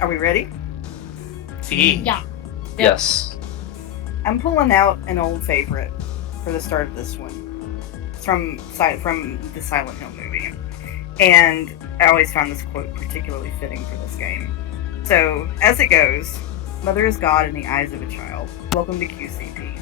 Are we ready? See? Yeah. Yes. I'm pulling out an old favorite for the start of this one. It's from the Silent Hill movie. And I always found this quote particularly fitting for this game. So, as it goes, Mother is God in the eyes of a child. Welcome to QCP.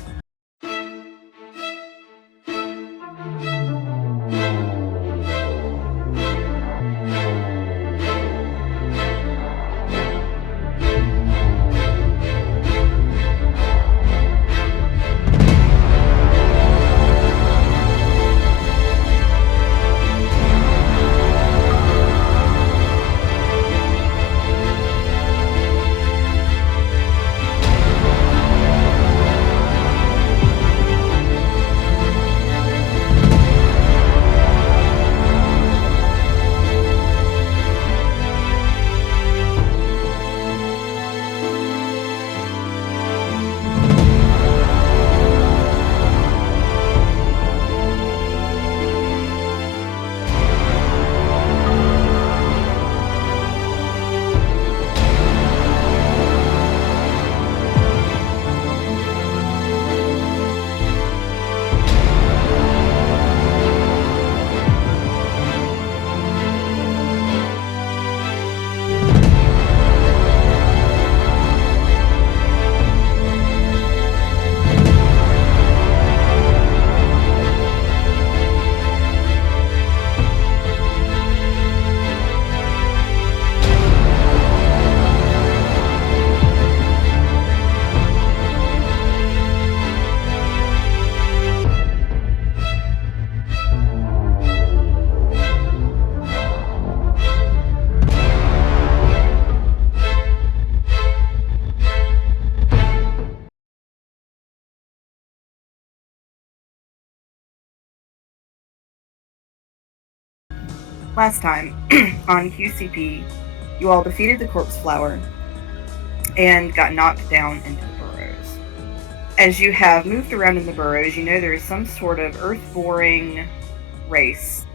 Last time, on QCP, you all defeated the corpse flower and got knocked down into the burrows. As you have moved around in the burrows, you know there is some sort of earth-boring race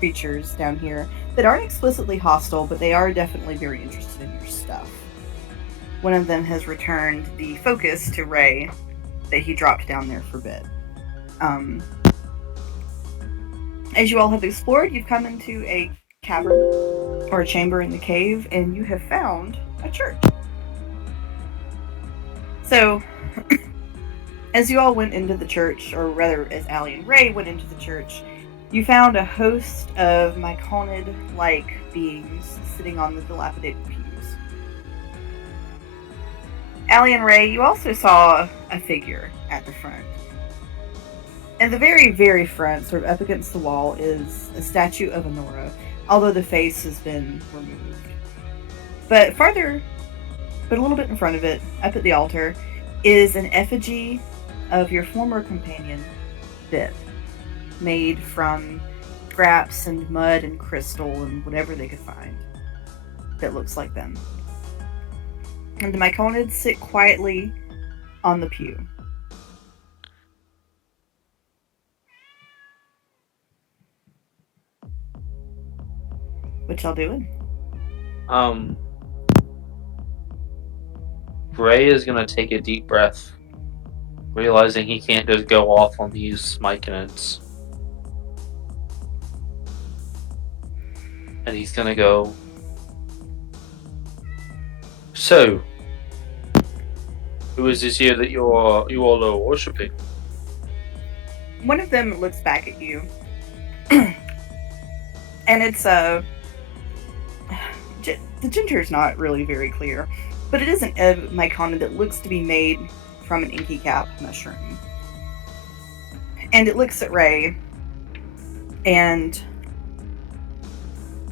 creatures down here that aren't explicitly hostile, but they are definitely very interested in your stuff. One of them has returned the focus to Ray that he dropped down there for bit. As you all have explored, you've come into a cavern or a chamber in the cave, and you have found a church. So, as you all went into the church, or rather, as Allie and Ray went into the church, you found a host of myconid-like beings sitting on the dilapidated pews. Allie and Ray, you also saw a figure at the front. At the very, very front, sort of up against the wall, is a statue of Honora, although the face has been removed. But a little bit in front of it, up at the altar, is an effigy of your former companion, Bit, made from scraps and mud and crystal and whatever they could find that looks like them. And the myconids sit quietly on the pew. What y'all doing? Ray is gonna take a deep breath, realizing he can't just go off on these myconids. And he's gonna go, so, who is this here that you all are worshipping? One of them looks back at you, and it's the gender's not really very clear, but it is an myconid that looks to be made from an inky cap mushroom. And it looks at Ray, and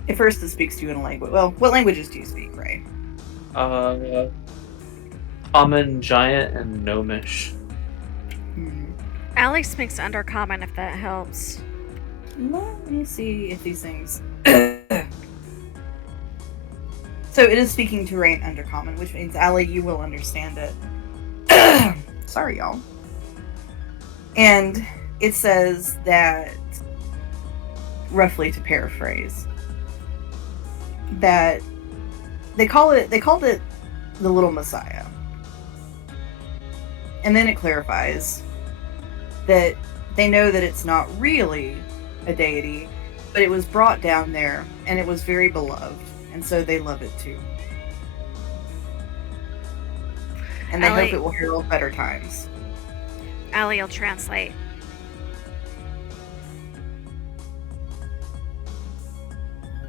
at first it speaks to you in a language. Well, what languages do you speak, Ray? Common, Giant, and Gnomish. Allie speaks Undercommon if that helps. Let me see if these things... So it is speaking to Ray in Undercommon, which means, Allie, you will understand it. Sorry, y'all. And it says that, roughly to paraphrase, that They called it the Little Messiah. And then it clarifies that they know that it's not really a deity, but it was brought down there and it was very beloved, and so they love it too. And they hope it will herald better times. Allie will translate.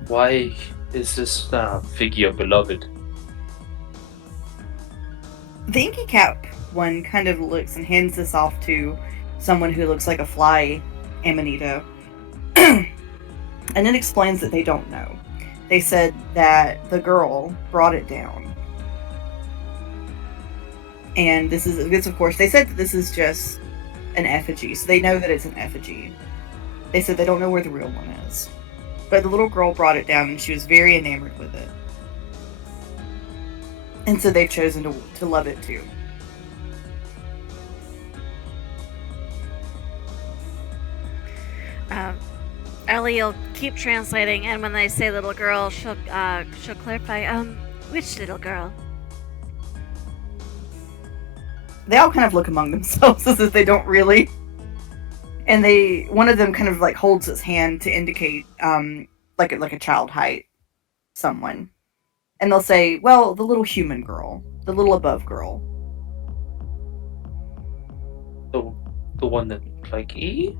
Why is this figure beloved? The inky cap one kind of looks and hands this off to someone who looks like a fly amanito. And it explains that they don't know. They said that the girl brought it down. And this, of course, they said that this is just an effigy, so they know that it's an effigy. They said they don't know where the real one is. But the little girl brought it down and she was very enamored with it. And so they've chosen to love it too. Ellie will keep translating, and when they say little girl, she'll clarify, which little girl? They all kind of look among themselves as if they don't really. And one of them kind of like holds his hand to indicate, like a child height, someone. And they'll say, well, the little human girl, the little above girl. The one that like E?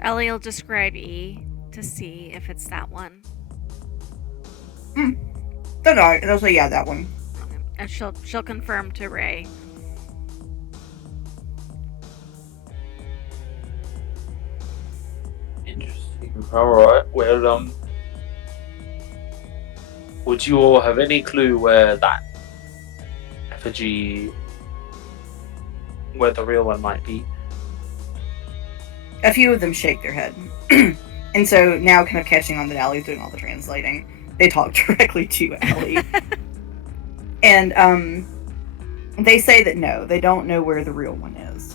Ellie will describe E to see if it's that one. Don't know. And they'll say, yeah, that one. And she'll confirm to Ray. Interesting. Alright, well, would you all have any clue where that effigy, where the real one might be? A few of them shake their head. And so now kind of catching on that Allie's doing all the translating, they talk directly to Allie. And they say that no, they don't know where the real one is.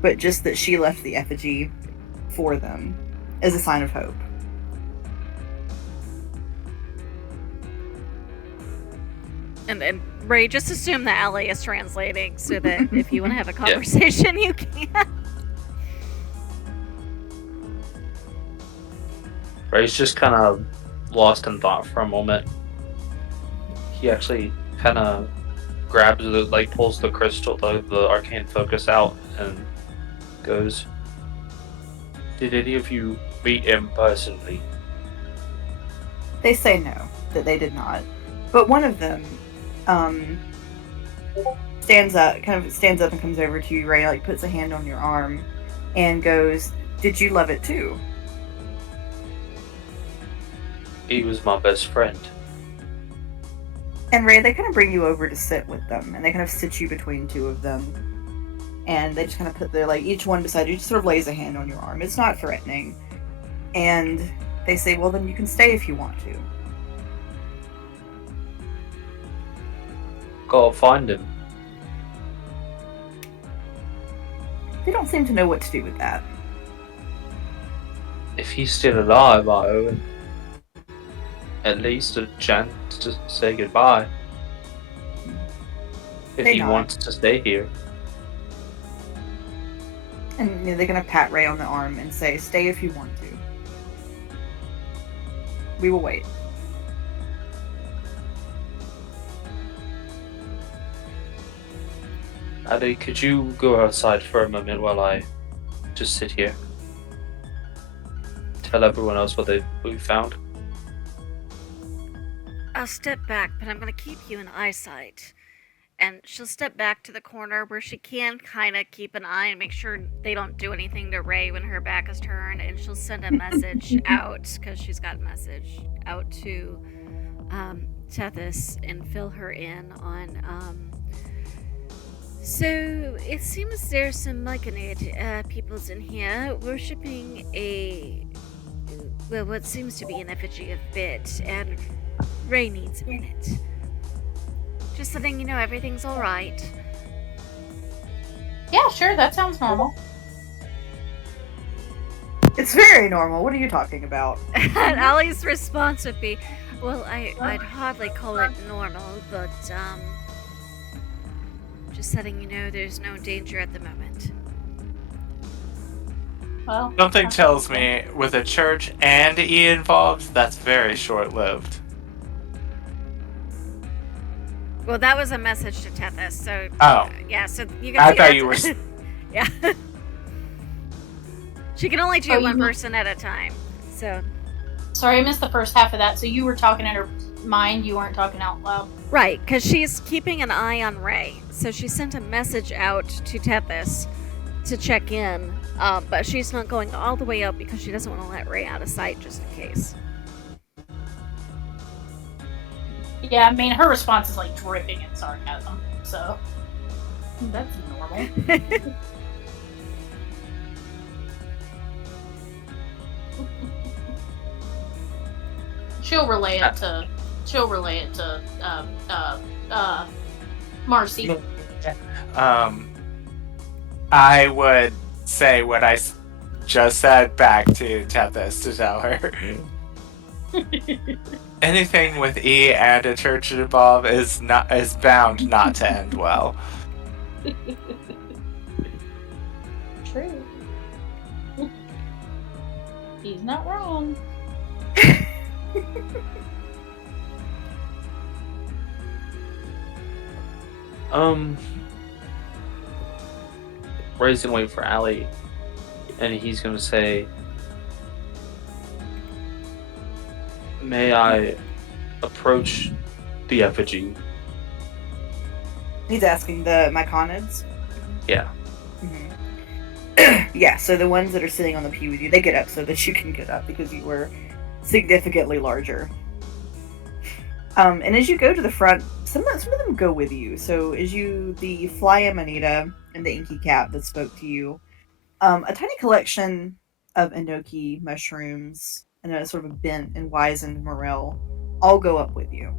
But just that she left the effigy for them as a sign of hope. And Ray, just assume that Allie is translating so that if you want to have a conversation, you can. Ray's just kind of lost in thought for a moment. He actually kind of grabs it, pulls the crystal, the arcane focus out, and goes, "Did any of you meet him personally?" They say no, that they did not. But one of them stands up and comes over to you, Ray, puts a hand on your arm and goes, "Did you love it too?" He was my best friend. And Ray, they kind of bring you over to sit with them, and they kind of sit you between two of them. And they just kind of put their, each one beside you, just sort of lays a hand on your arm. It's not threatening. And they say, well, then you can stay if you want to. Go find him. They don't seem to know what to do with that. If he's still alive, I owe him at least a chance to say goodbye. If he wants to stay here. And they're going to pat Ray on the arm and say, stay if you want to. We will wait. Addy, could you go outside for a moment while I just sit here? Tell everyone else what we found. I'll step back, but I'm going to keep you in eyesight. And she'll step back to the corner where she can kind of keep an eye and make sure they don't do anything to Ray when her back is turned. And she'll send a message out, because she's got a message, out to Tethys and fill her in on... So, it seems there's some Myconid peoples in here worshipping what seems to be an effigy of Bit, and Ray needs a minute. Just letting you know everything's alright. Yeah, sure, that sounds normal. It's very normal. What are you talking about? And Allie's response would be, Well, I'd hardly call it normal, but just letting you know there's no danger at the moment. Well, Something tells me with a church and E involved, that's very short-lived. Well, that was a message to Tethys, so Oh. yeah. So you can. I see thought that's- you were... Yeah. She can only do Oh, you one mean- person at a time. So. Sorry, I missed the first half of that. So you were talking in her mind, you weren't talking out loud. Right, because she's keeping an eye on Ray. So she sent a message out to Tethys to check in, but she's not going all the way up because she doesn't want to let Ray out of sight just in case. Yeah, I mean, her response is like dripping in sarcasm, so that's normal. She'll relay it to Marcy. I would say what I just said back to Tethys to tell her. Anything with E and a church involved is bound not to end well. True. He's not wrong. Ray's gonna wait for Allie, and he's gonna say, "May I approach the effigy?" He's asking the Myconids. Yeah. Yeah, so the ones that are sitting on the pew with you, they get up so that you can get up because you were significantly larger. And as you go to the front, some of them go with you. So as the Fly Amanita and the Inky Cat that spoke to you, a tiny collection of Enoki mushrooms and a sort of a bent and wizened morel all go up with you.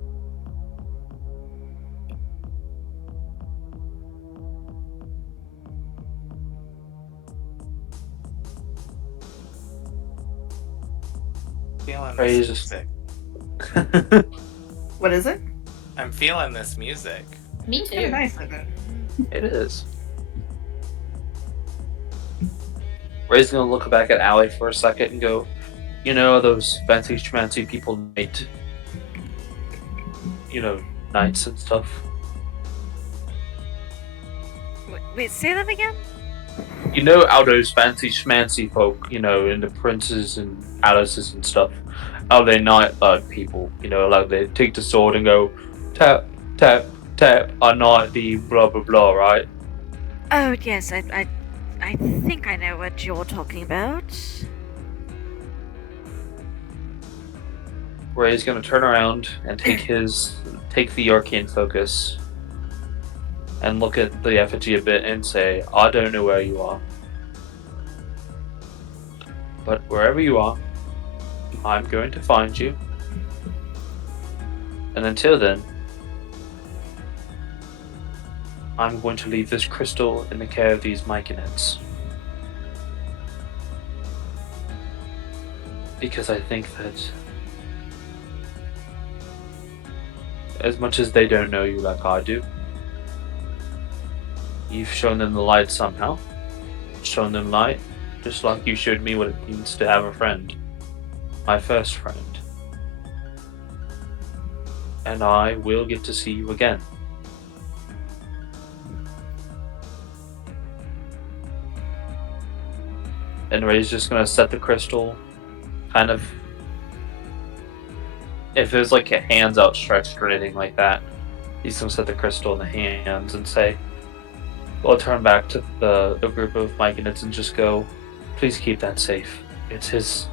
Feeling Ray this is music. What is it? I'm feeling this music. Me too. Very nice, isn't it? It is. Ray's gonna look back at Allie for a second and go, "You know those fancy schmancy people night, nights and stuff. Wait, say that again? You know all those fancy schmancy folk, and the princes and Alices and stuff. How they night people, like they take the sword and go tap, tap, tap, are not the blah blah blah, right?" Oh yes, I think I know what you're talking about. Ray's gonna turn around and take the arcane focus and look at the effigy a bit and say, "I don't know where you are, but wherever you are, I'm going to find you. And until then, I'm going to leave this crystal in the care of these Myconids. Because I think that as much as they don't know you like I do, you've shown them the light somehow. Shown them light, just like you showed me what it means to have a friend. My first friend. And I will get to see you again. And Ray's just gonna set the crystal kind of, if there's like a hands outstretched or anything like that, he's gonna set the crystal in the hands and say, "We'll turn back to the group of Myconids and just go, please keep that safe. It's his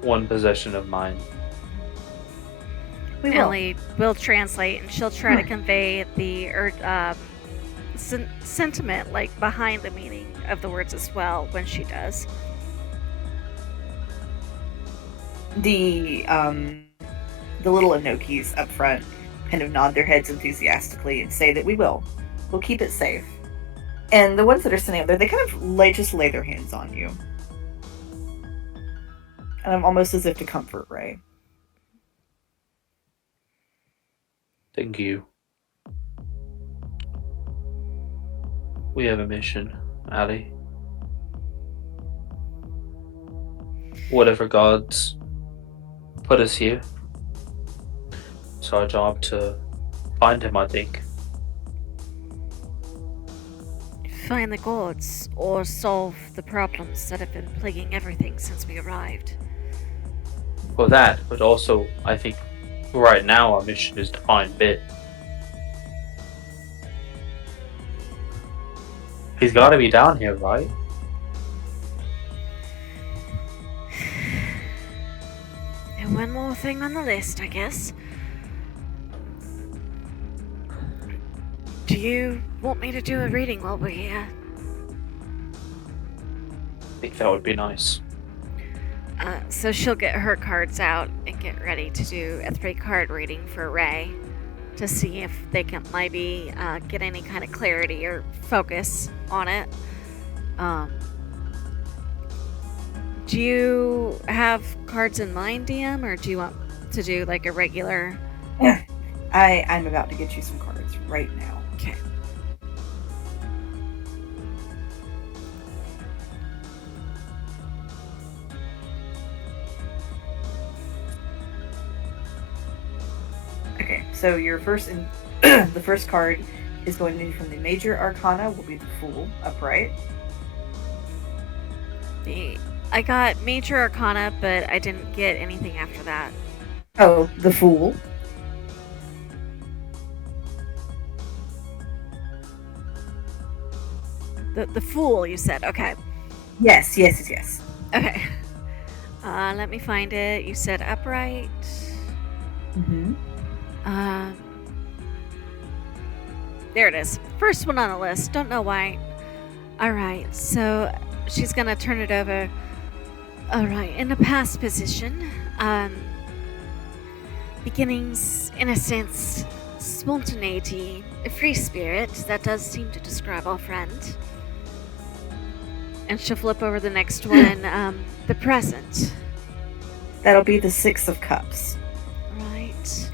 one possession of mine." We will. Ellie will translate, and she'll try to convey the sentiment, like behind the meaning of the words as well when she does. The little Enokis up front kind of nod their heads enthusiastically and say that we'll keep it safe. And the ones that are sitting up there, they kind of just lay their hands on you. And I'm almost as if to comfort Ray. Thank you. We have a mission, Ali. Whatever gods put us here, it's our job to find him, I think. Find the gods, or solve the problems that have been plaguing everything since we arrived. For that, but also, I think right now our mission is to find Bit. He's gotta be down here, right? And one more thing on the list, I guess. Do you want me to do a reading while we're here? I think that would be nice. So she'll get her cards out and get ready to do a 3-card reading for Ray to see if they can maybe get any kind of clarity or focus on it. Do you have cards in mind, DM, or do you want to do like a regular? I'm about to get you some cards right now. Okay. Okay, so your first the first card is going to be from the Major Arcana, will be the Fool, upright. I got Major Arcana, but I didn't get anything after that. Oh, the Fool. The Fool, you said. Okay. Yes. Okay. Let me find it. You said upright. Mm-hmm. There it is. First one on the list. Don't know why. Alright, so she's gonna turn it over. Alright, in a past position. Beginnings, innocence, spontaneity, a free spirit. That does seem to describe our friend. And she'll flip over the next one. The present. That'll be the 6 of Cups. Right.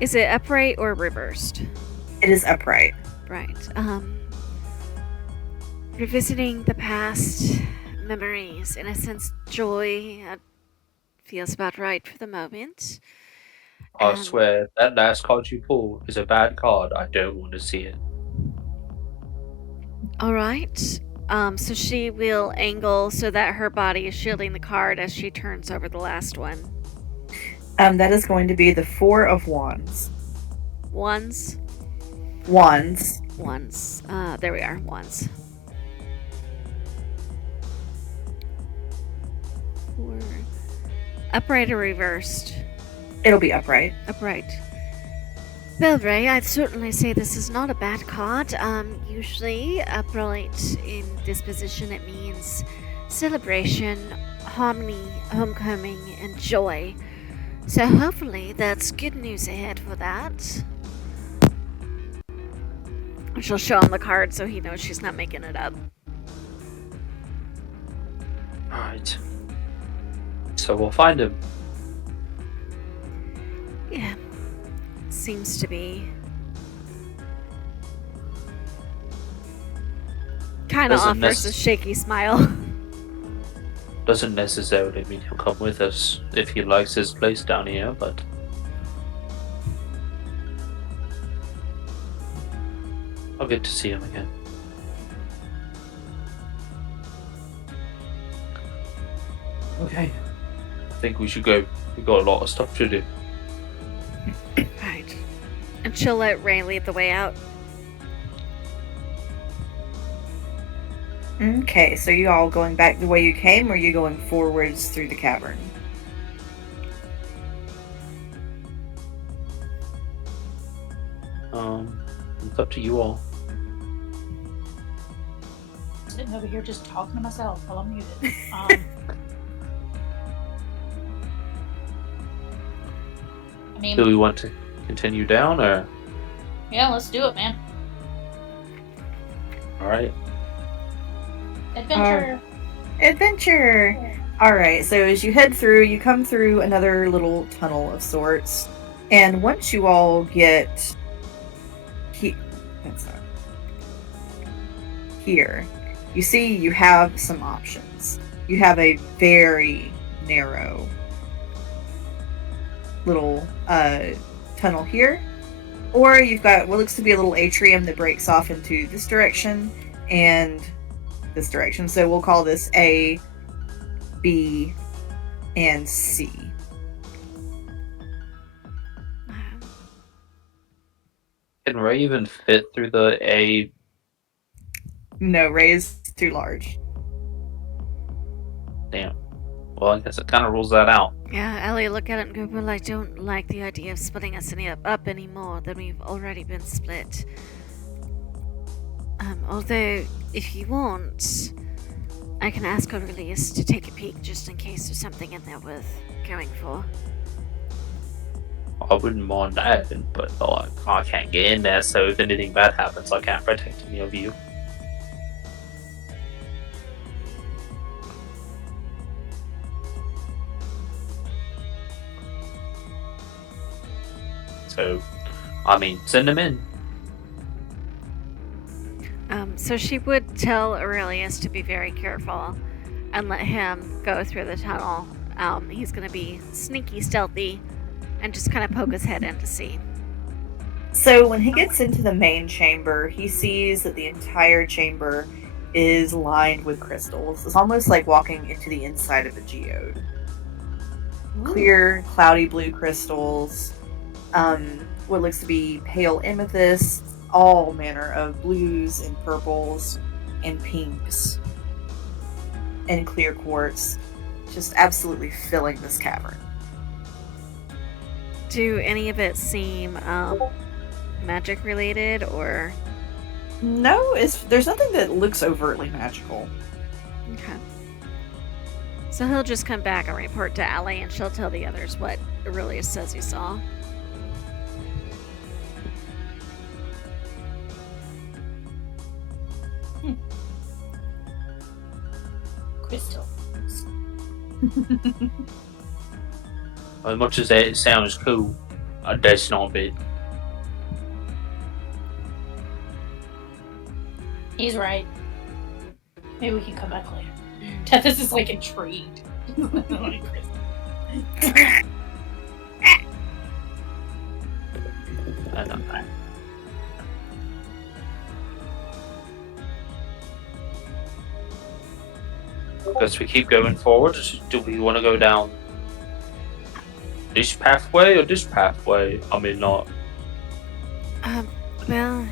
Is it upright or reversed? It is upright. Right. Revisiting the past, memories, innocence, joy. Feels about right for the moment. I swear, that last card you pull is a bad card. I don't want to see it. Alright. So she will angle so that her body is shielding the card as she turns over the last one. That is going to be the 4 of Wands. Wands? Wands. Wands. There we are. Wands. 4. Upright or reversed? It'll be upright. Upright. Well, Ray, I'd certainly say this is not a bad card. Usually, upright in this position, it means celebration, harmony, homecoming, and joy. So hopefully that's good news ahead for that. She'll show him the card so he knows she's not making it up. Alright. So we'll find him. Yeah. Seems to be. Kind of Doesn't offers a shaky smile. Doesn't necessarily mean he'll come with us if he likes his place down here, but I'll get to see him again. Okay. I think we should go. We've got a lot of stuff to do. Right. And she'll let Ray lead the way out. Okay, so you all going back the way you came, or are you going forwards through the cavern? It's up to you all. Sitting over here just talking to myself while I'm muted. I mean, Do we want to continue down, or? yeah, let's do it, man. Alright. Adventure. Adventure! Alright, so as you head through, you come through another little tunnel of sorts. And once you all get here, you see you have some options. You have a very narrow little tunnel here, or you've got what looks to be a little atrium that breaks off into this direction and this direction. So we'll call this A, B, and C. Can Ray even fit through the A? No, Ray is too large. Damn. Well, I guess it kind of rules that out. Yeah, Ellie, look at it and go, well, I don't like the idea of splitting us up any more than we've already been split. Although, if you want, I can ask Aurelius to take a peek just in case there's something in there worth going for. I wouldn't mind that, but like, I can't get in there, so if anything bad happens, I can't protect any of you. So, I mean, send him in. So she would tell Aurelius to be very careful and let him go through the tunnel. He's going to be sneaky, stealthy, and just kind of poke his head in to see. So when he gets into the main chamber, he sees that the entire chamber is lined with crystals. It's almost like walking into the inside of a geode. Clear, cloudy blue crystals, what looks to be pale amethyst, all manner of blues and purples and pinks and clear quartz, just absolutely filling this cavern. Do any of it seem magic related, or? No, there's nothing that looks overtly magical. Okay. So he'll just come back and report to Allie, and she'll tell the others what Aurelius says he saw. Crystal. As much as that sounds cool, that's not big. He's right. Maybe we can come back later. Tethys is like intrigued. I know that. Guess we keep going forward. Do we want to go down this pathway or this pathway? I mean, not. Well,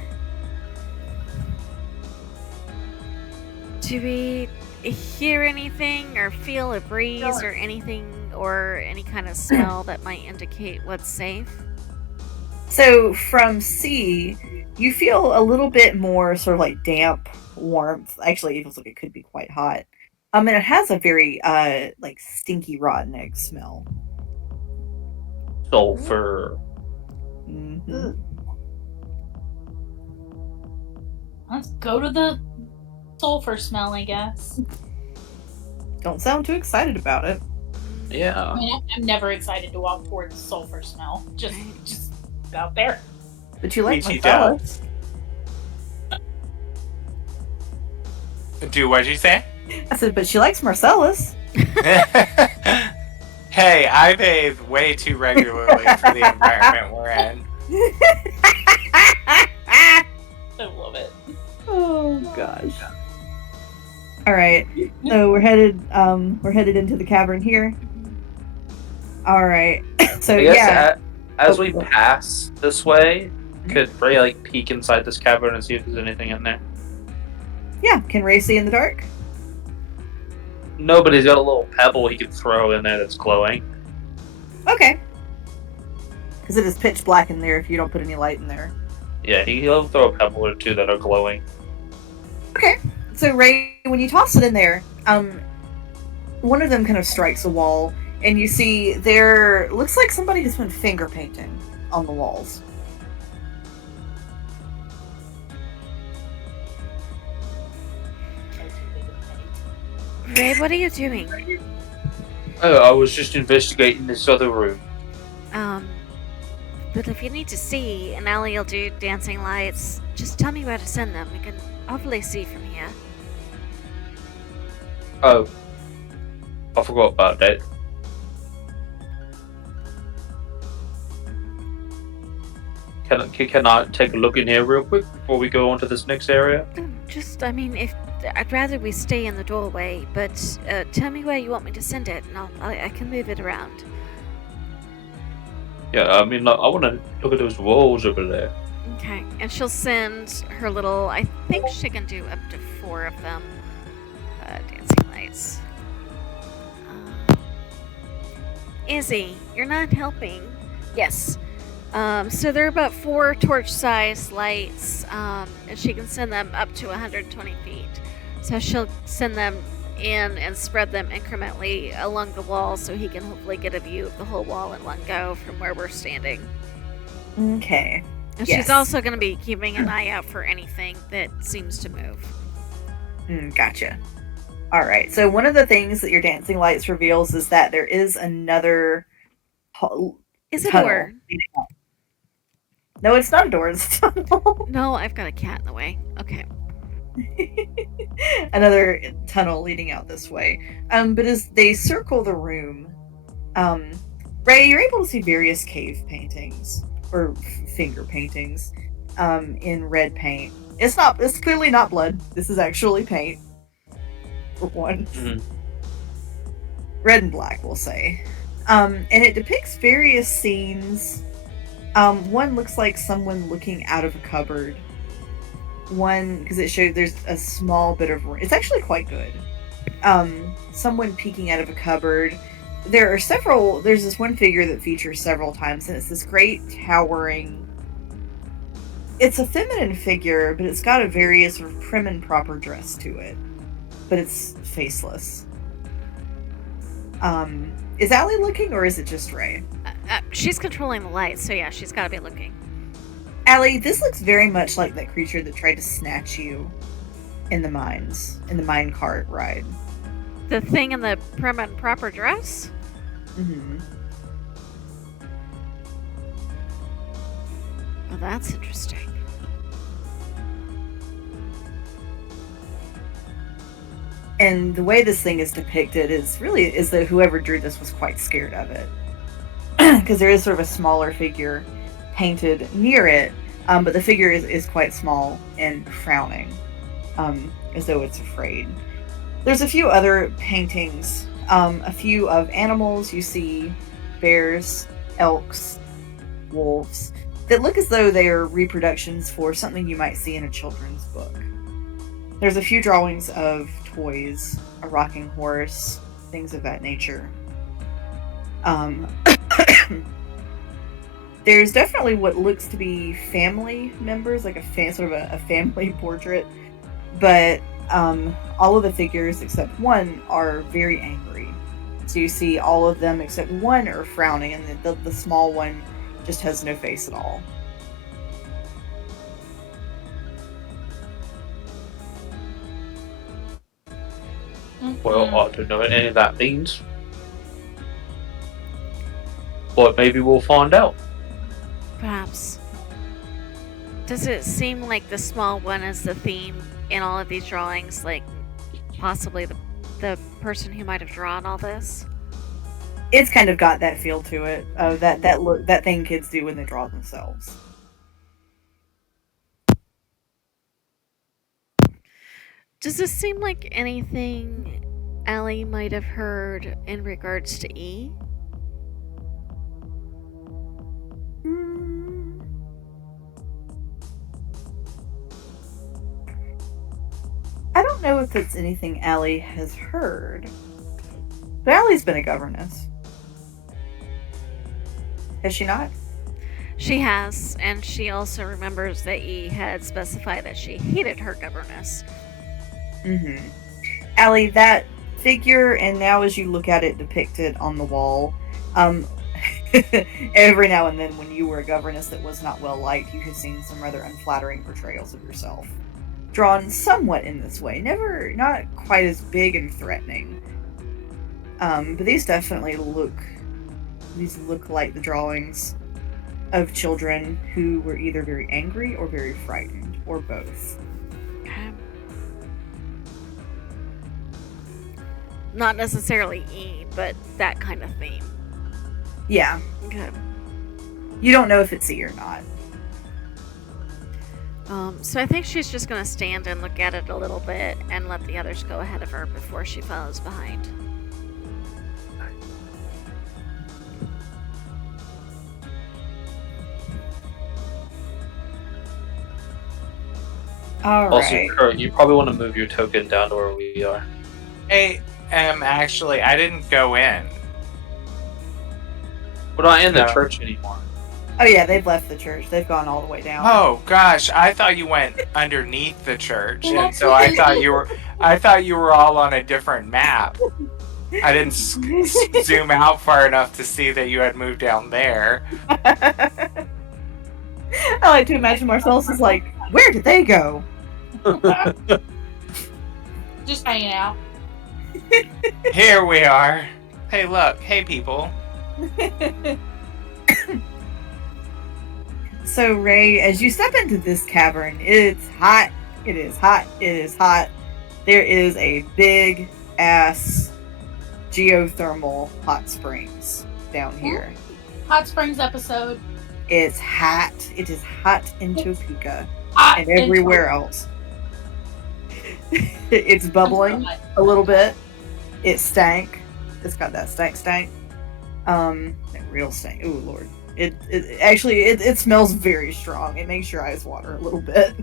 do we hear anything or feel a breeze or anything or any kind of smell that might indicate what's safe? So from C, you feel a little bit more sort of like damp warmth. Actually, it feels like it could be quite hot. And it has a very like stinky rotten egg smell. Sulfur. Mm-hmm. Let's go to the sulfur smell, I guess. Don't sound too excited about it. Yeah. I mean, I'm never excited to walk towards the sulfur smell. Just out there. But you like Me too, Marcellus. Do what'd you say? I said, but she likes Marcellus. Hey, I bathe way too regularly for the environment we're in. I love it. Oh gosh. All right. So we're headed into the cavern here. All right. So I guess yeah. as we pass this way, could Ray like peek inside this cavern and see if there's anything in there? Yeah. Can Ray see in the dark? No, but he's got a little pebble he could throw in there that's glowing. Okay. Because it is pitch black in there if you don't put any light in there. Yeah, he'll throw a pebble or two that are glowing. Okay. So Ray, when you toss it in there, one of them kind of strikes a wall, and you see there looks like somebody has been finger painting on the walls. Ray, what are you doing? Oh, I was just investigating this other room. But if you need to see, and Allie will do dancing lights, just tell me where to send them. We can hopefully see from here. Oh, I forgot about that. Can I take a look in here real quick before we go on to this next area? If I'd rather we stay in the doorway, but tell me where you want me to send it, and I can move it around. Yeah, I mean, like, I want to look at those walls over there. Okay, and she'll send her little. I think she can do up to 4 of them. Dancing lights. Izzy, you're not helping. Yes. So they're about 4 torch-sized lights, and she can send them up to 120 feet. So she'll send them in and spread them incrementally along the wall so he can hopefully get a view of the whole wall in one go from where we're standing. Okay. And Yes. she's also going to be keeping an eye out for anything that seems to move. Gotcha. All right. So one of the things that your dancing lights reveals is that there is another Is it a tunnel. door? No, it's not a door. It's a tunnel. No, I've got a cat in the way. Okay. Another tunnel leading out this way. But as they circle the room, Ray, you're able to see various cave paintings or finger paintings in red paint. It's clearly not blood. This is actually paint. For one. Mhm. Red and black, we'll say. And it depicts various scenes. One looks like someone looking out of a cupboard. One, because it shows there's a small bit of room. It's actually quite good. Someone peeking out of a cupboard. There's this one figure that features several times, and it's this great towering. It's a feminine figure, but it's got a very sort of prim and proper dress to it. But it's faceless. Is Allie looking, or is it just Ray? She's controlling the lights, so yeah, she's got to be looking. Allie, this looks very much like that creature that tried to snatch you in the mine cart ride. The thing in the prim and proper dress? Mm-hmm. Well, that's interesting. And the way this thing is depicted is that whoever drew this was quite scared of it. Because there is sort of a smaller figure painted near it, but the figure is quite small and frowning, as though it's afraid. There's a few other paintings, a few of animals. You see bears, elks, wolves, that look as though they are reproductions for something you might see in a children's book. There's a few drawings of toys, a rocking horse, things of that nature. There's definitely what looks to be family members, like sort of a family portrait, but all of the figures except one are very angry. So you see all of them except one are frowning, and the small one just has no face at all. Well, I don't know what any of that means. But maybe we'll find out. Perhaps. Does it seem like the small one is the theme in all of these drawings? Like, possibly the person who might have drawn all this? It's kind of got that feel to it. That thing kids do when they draw themselves. Does this seem like anything Allie might have heard in regards to E? I don't know if it's anything Allie has heard. But Allie's been a governess. Has she not? She has, and she also remembers that E had specified that she hated her governess. Mm-hmm. Allie, that figure, and now as you look at it depicted on the wall, every now and then when you were a governess that was not well liked, you have seen some rather unflattering portrayals of yourself. drawn somewhat in this way. Not quite as big and threatening. But these definitely look like the drawings of children who were either very angry or very frightened, or both. Okay. Not necessarily E, but that kind of theme. Yeah. Okay. You don't know if it's E or not. So I think she's just gonna stand and look at it a little bit and let the others go ahead of her before she follows behind. All Also, right. Kurt, you probably want to move your token down to where we are. Hey, actually, I didn't go in. We're not in the No. church anymore. Oh yeah, they've left the church. They've gone all the way down. Oh gosh, I thought you went underneath the church, and so I thought you were all on a different map. I didn't zoom out far enough to see that you had moved down there. I like to imagine Marcellus is like, where did they go? Just hanging out. Here we are. Hey, look. Hey, people. So, Ray, as you step into this cavern, it's hot. It is hot. It is hot. There is a big ass geothermal hot springs down here. Hot Springs episode. It's hot. It is hot in Topeka Hot and everywhere else. It's bubbling a little bit. It stank. It's got that stank. That real stank. Ooh, Lord. It actually it smells very strong. It makes your eyes water a little bit.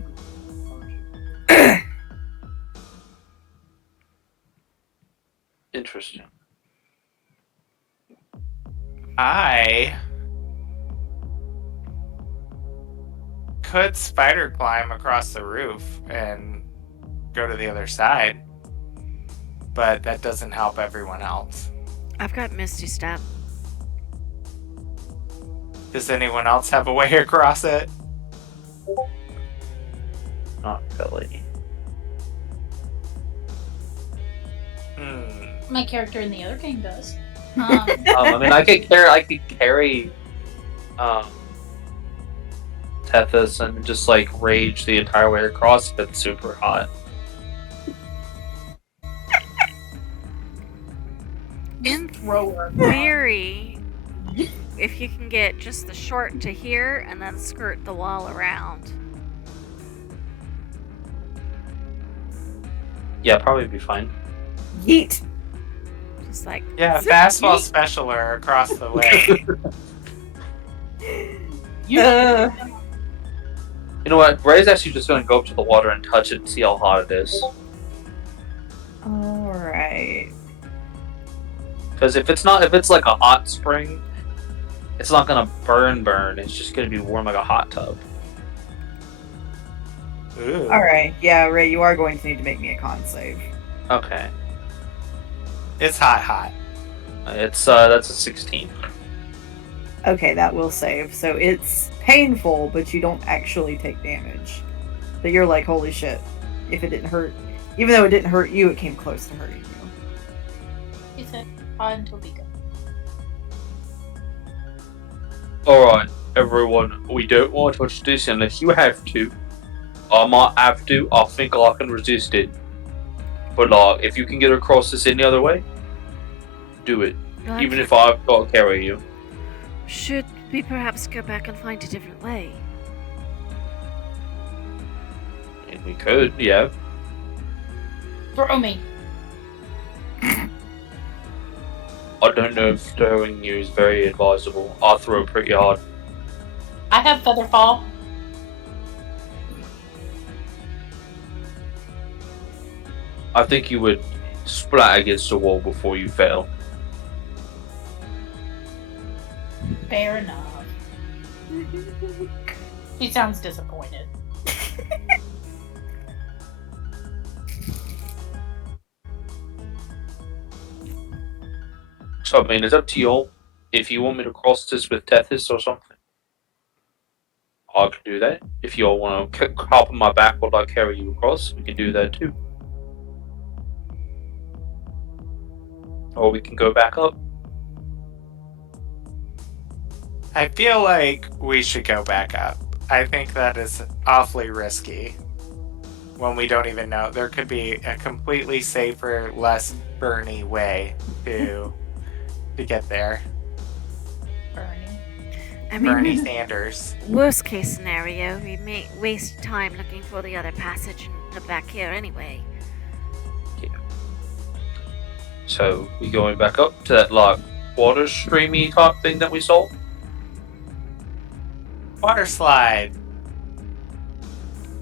Interesting. I could spider climb across the roof and go to the other side, but that doesn't help everyone else. I've got Misty Step. Does anyone else have a way across it? Not really. My character in the other game does. I mean, I could carry Tethys and just like rage the entire way across if it's super hot. In Thrower. theory, if you can get just the short to here and then skirt the wall around. Yeah, probably be fine. Yeet. Just like, Yeah, fastball specialer across the way. You You know what? Ray's actually just gonna go up to the water and touch it and see how hot it is. All right. Because if it's like a hot spring, it's not gonna burn. It's just gonna be warm like a hot tub. Ooh. All right. Yeah, Ray, you are going to need to make me a con save. Okay, It's hot. it's that's a 16. Okay, that will save. So it's painful, but you don't actually take damage. But you're like, holy shit. If it didn't hurt, even though it didn't hurt you, it came close to hurting you. He said, on Topeka. All right, everyone. We don't want to touch this unless you have to. I might have to. I think I can resist it. But if you can get across this any other way, do it. Even if I've got to carry you. should we perhaps go back and find a different way? And we could, yeah. Throw me. I don't know if throwing you is very advisable. I throw pretty hard. I have Featherfall. I think you would splat against the wall before you fell. Fair enough. He sounds disappointed. So, I mean, it's up to you all. If you want me to cross this with Tethys or something, I can do that. If you all want to hop on my back while I carry you across, we can do that too. Or we can go back up. I feel like we should go back up. I think that is awfully risky when we don't even know. There could be a completely safer, less burny way to get there. Burning. I mean, Bernie Sanders. worst case scenario, we may waste time looking for the other passage and end up back here anyway. So we going back up to that like water streamy type thing that we saw. Water slide.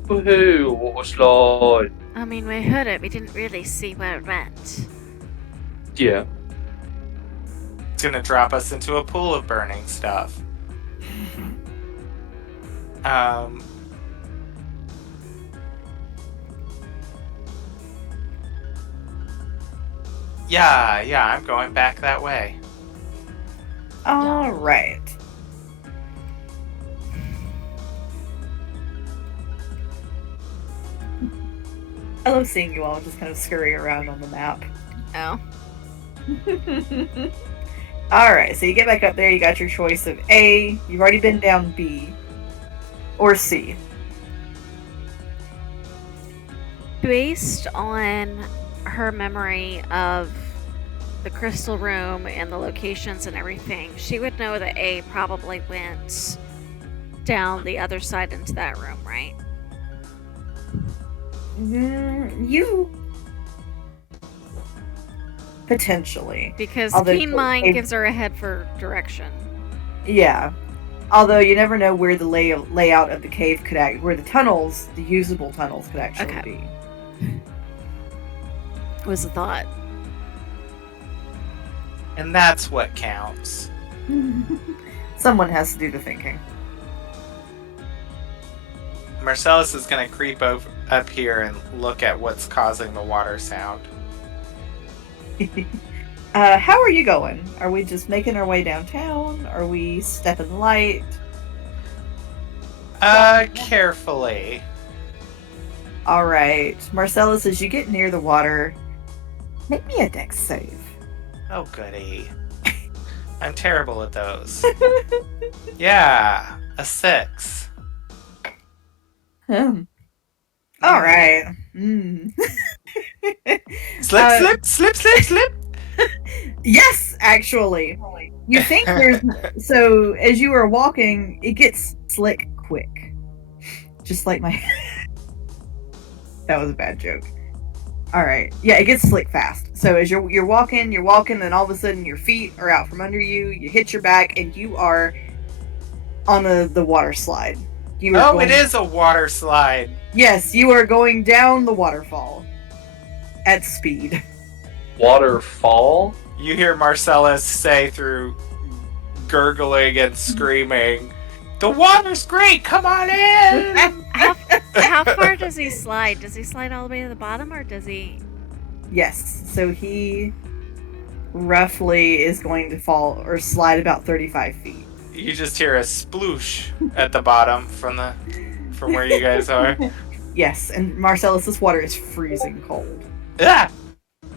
Woohoo! Water slide. I mean, we heard it, we didn't really see where it went. Yeah. It's gonna drop us into a pool of burning stuff. Yeah, I'm going back that way. All right. I love seeing you all just kind of scurry around on the map. Oh. Alright, so you get back up there, you got your choice of A, you've already been down B, or C. Based on her memory of the crystal room and the locations and everything, she would know that A probably went down the other side into that room, right? You... Potentially. Because Although Keen Mind A- gives her a head for direction. Yeah. Although you never know where the layout of the cave could where the tunnels, the usable tunnels could actually be. Was the thought. And that's what counts. Someone has to do the thinking. Marcellus is gonna creep up here and look at what's causing the water sound. How are you going? Are we just making our way downtown? Are we stepping light? Carefully. Alright. Marcellus, as you get near the water, make me a dex save. Oh, goody. I'm terrible at those. Yeah, a 6. Alright. Slip. Yes, actually. You think there's... So, as you are walking, it gets slick quick. Just like my... That was a bad joke. Alright. Yeah, it gets slick fast. So, as you're walking, and all of a sudden your feet are out from under you, you hit your back, and you are on the water slide. It is a water slide. Yes, you are going down the waterfall. At speed. Waterfall? You hear Marcellus say through gurgling and screaming, "The water's great, come on in!" How far does he slide? Does he slide all the way to the bottom, or does he... Yes, so he roughly is going to fall or slide about 35 feet. You just hear a sploosh at the bottom from where you guys are. Yes, and Marcellus, this water is freezing cold. Ah!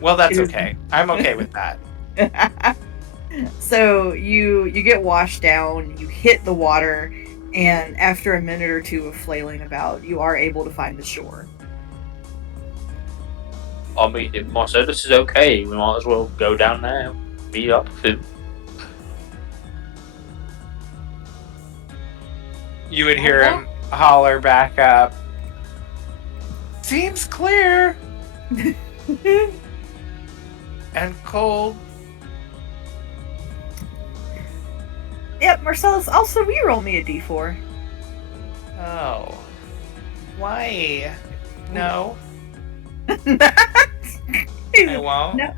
Well, that's okay. I'm okay with that. So you get washed down, you hit the water, and after a minute or two of flailing about, you are able to find the shore. I mean, if Marcellus is okay, we might as well go down now. Meet up with him. You would hear him holler back up. Seems clear. And cold. Yep, Marcellus, also will you roll me a d4? Oh. Why? No. I won't. No.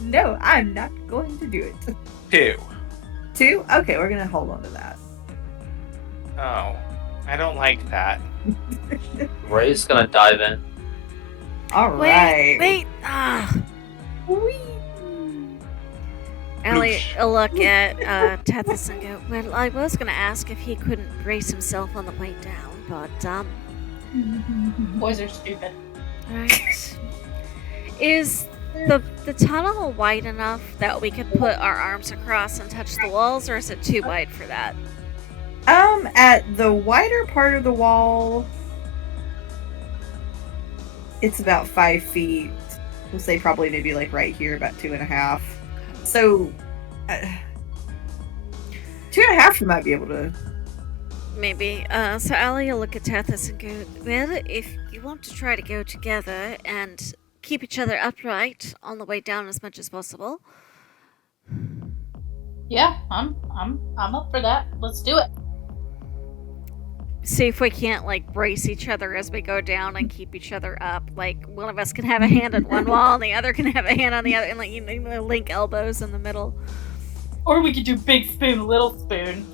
No, I'm not going to do it. 2. 2? Okay, we're gonna hold on to that. Oh. I don't like that. Ray's gonna dive in. Alright. Wait! Whee! Ellie, George. a look at Tethys and go, well, I was going to ask if he couldn't brace himself on the way down, but, Boys are stupid. Alright. Is the tunnel wide enough that we could put our arms across and touch the walls, or is it too wide for that? At the wider part of the wall, it's about 5 feet. We'll say probably maybe like right here, about 2.5. So, 2.5 you might be able to. Maybe. So Allie will look at Tethys and go, well, if you want to try to go together and keep each other upright on the way down as much as possible. Yeah, I'm up for that. Let's do it. See if we can't, like, brace each other as we go down and keep each other up. Like, one of us can have a hand on one wall and the other can have a hand on the other, and, like, you know, link elbows in the middle. Or we could do big spoon, little spoon.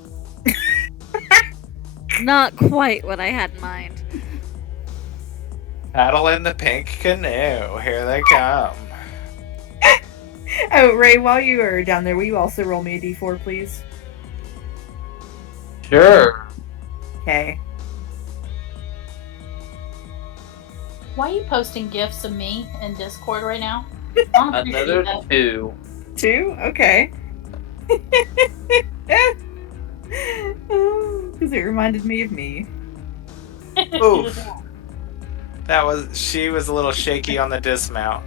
Not quite what I had in mind. Paddle in the pink canoe. Here they come. Oh, Ray, while you are down there, will you also roll me a d4, please? Sure. Okay. Why are you posting gifs of me in Discord right now? I don't appreciate Another that. 2. 2? Okay. Because it reminded me of me. Oof. She was a little shaky on the dismount.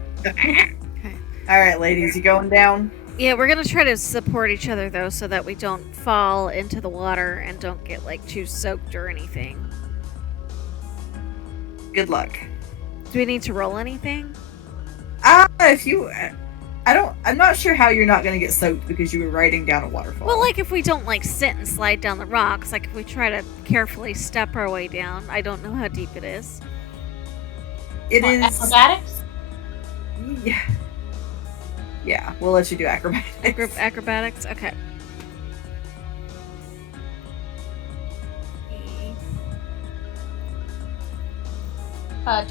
Alright, ladies, you going down? Yeah, we're gonna try to support each other, though, so that we don't fall into the water and don't get, like, too soaked or anything. Good luck. Do we need to roll anything? If you... I'm not sure how you're not going to get soaked because you were riding down a waterfall. Well, like, if we don't, like, sit and slide down the rocks, like, if we try to carefully step our way down, I don't know how deep it is. It What, is... acrobatics? Yeah. Yeah, we'll let you do acrobatics. Acrobatics? Okay.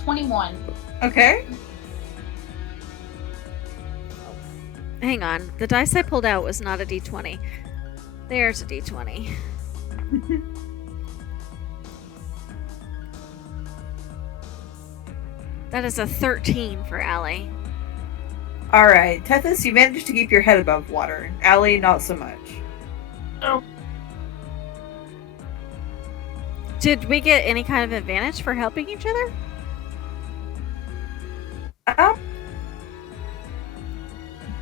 21. Okay. Hang on. The dice I pulled out was not a d20. There's a d20. That is a 13 for Allie. Alright, Tethys, you managed to keep your head above water. Allie, not so much. Oh. Did we get any kind of advantage for helping each other?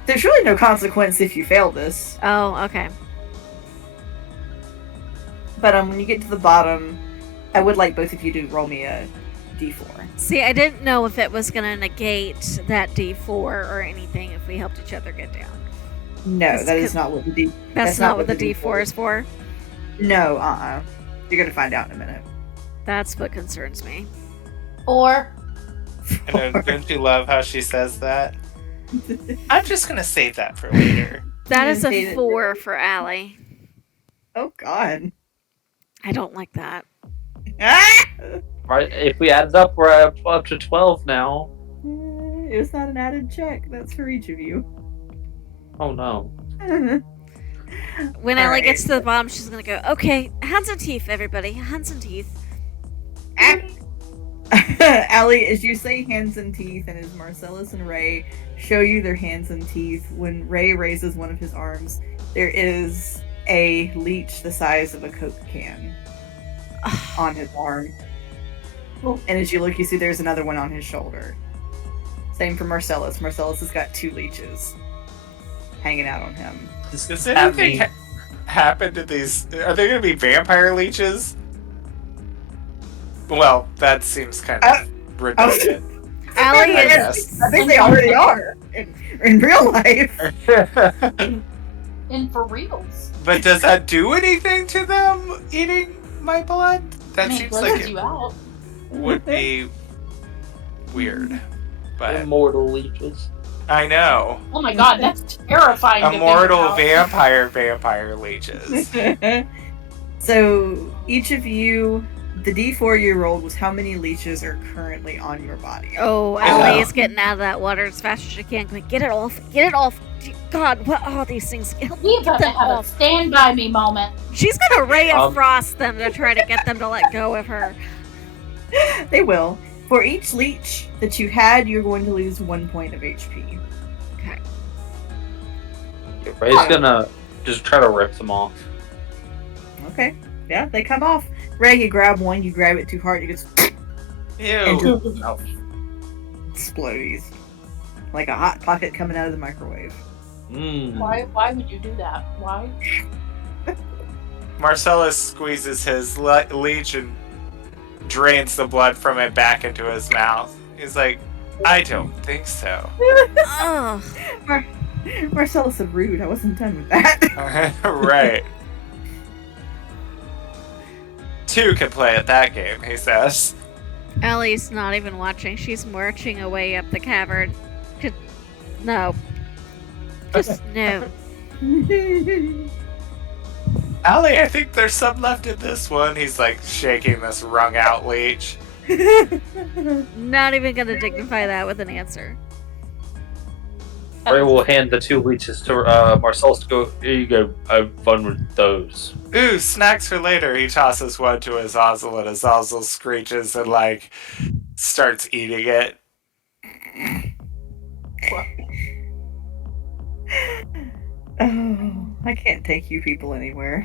There's really no consequence if you fail this. Oh, okay. But when you get to the bottom, I would like both of you to roll me a d4. See, I didn't know if it was going to negate that d4 or anything if we helped each other get down. No, that is not what the d. That's not what the d4 is for? No, You're gonna find out in a minute. That's what concerns me. Or And don't you love how she says that? I'm just gonna save that for later. That is hate a it. 4 for Allie. Oh God. I don't like that. Right? If we add it up, we're up to 12 now. It was not an added check. That's for each of you. Oh no. When All Allie right. gets to the bottom, she's going to go, okay, hands and teeth, everybody. Hands and teeth. Allie, as you say hands and teeth, and as Marcellus and Ray show you their hands and teeth, when Ray raises one of his arms, there is a leech the size of a Coke can on his arm. And as you look, you see there's another one on his shoulder. Same for Marcellus. Marcellus has got 2 leeches hanging out on him. Does anything happen to these? Are they going to be vampire leeches? Well, that seems kind of redundant. Allie I is... guess. I think they already are in real life. in for reals. But does that do anything to them eating my blood? That seems like glitches it you out. would be weird. But Immortal leeches. I know. Oh my god, that's terrifying. to think Immortal about. vampire leeches. So each of you The D4 you rolled was how many leeches are currently on your body. Oh, Allie is getting out of that water as fast as she can. Like, get it off! Get it off! God, what are these things? Help me We get have to them have a off. stand by me moment. She's gonna ray of frost them to try to get them to let go of her. They will. For each leech that you had, you're going to lose 1 point of HP. Okay. Ray's gonna just try to rip them off. Okay. Yeah, they come off. Ray, you grab one, you grab it too hard, it gets Ew. explodes. Like a hot pocket coming out of the microwave. Why would you do that? Why? Marcellus squeezes his leech and drains the blood from it back into his mouth. He's like, I don't think so. Ugh. Marcellus said rude. I wasn't done with that. Right. Two can play at that game, he says. Ellie's not even watching. She's marching away up the cavern. No. Just no. Allie, I think there's some left in this one. He's like shaking this wrung out leech. Not even gonna dignify that with an answer. Ray will hand the 2 leeches to Marcellus to go, here you go, have fun with those. Ooh, snacks for later. He tosses one to Azazel, and Azazel screeches and like starts eating it. Oh, I can't take you people anywhere.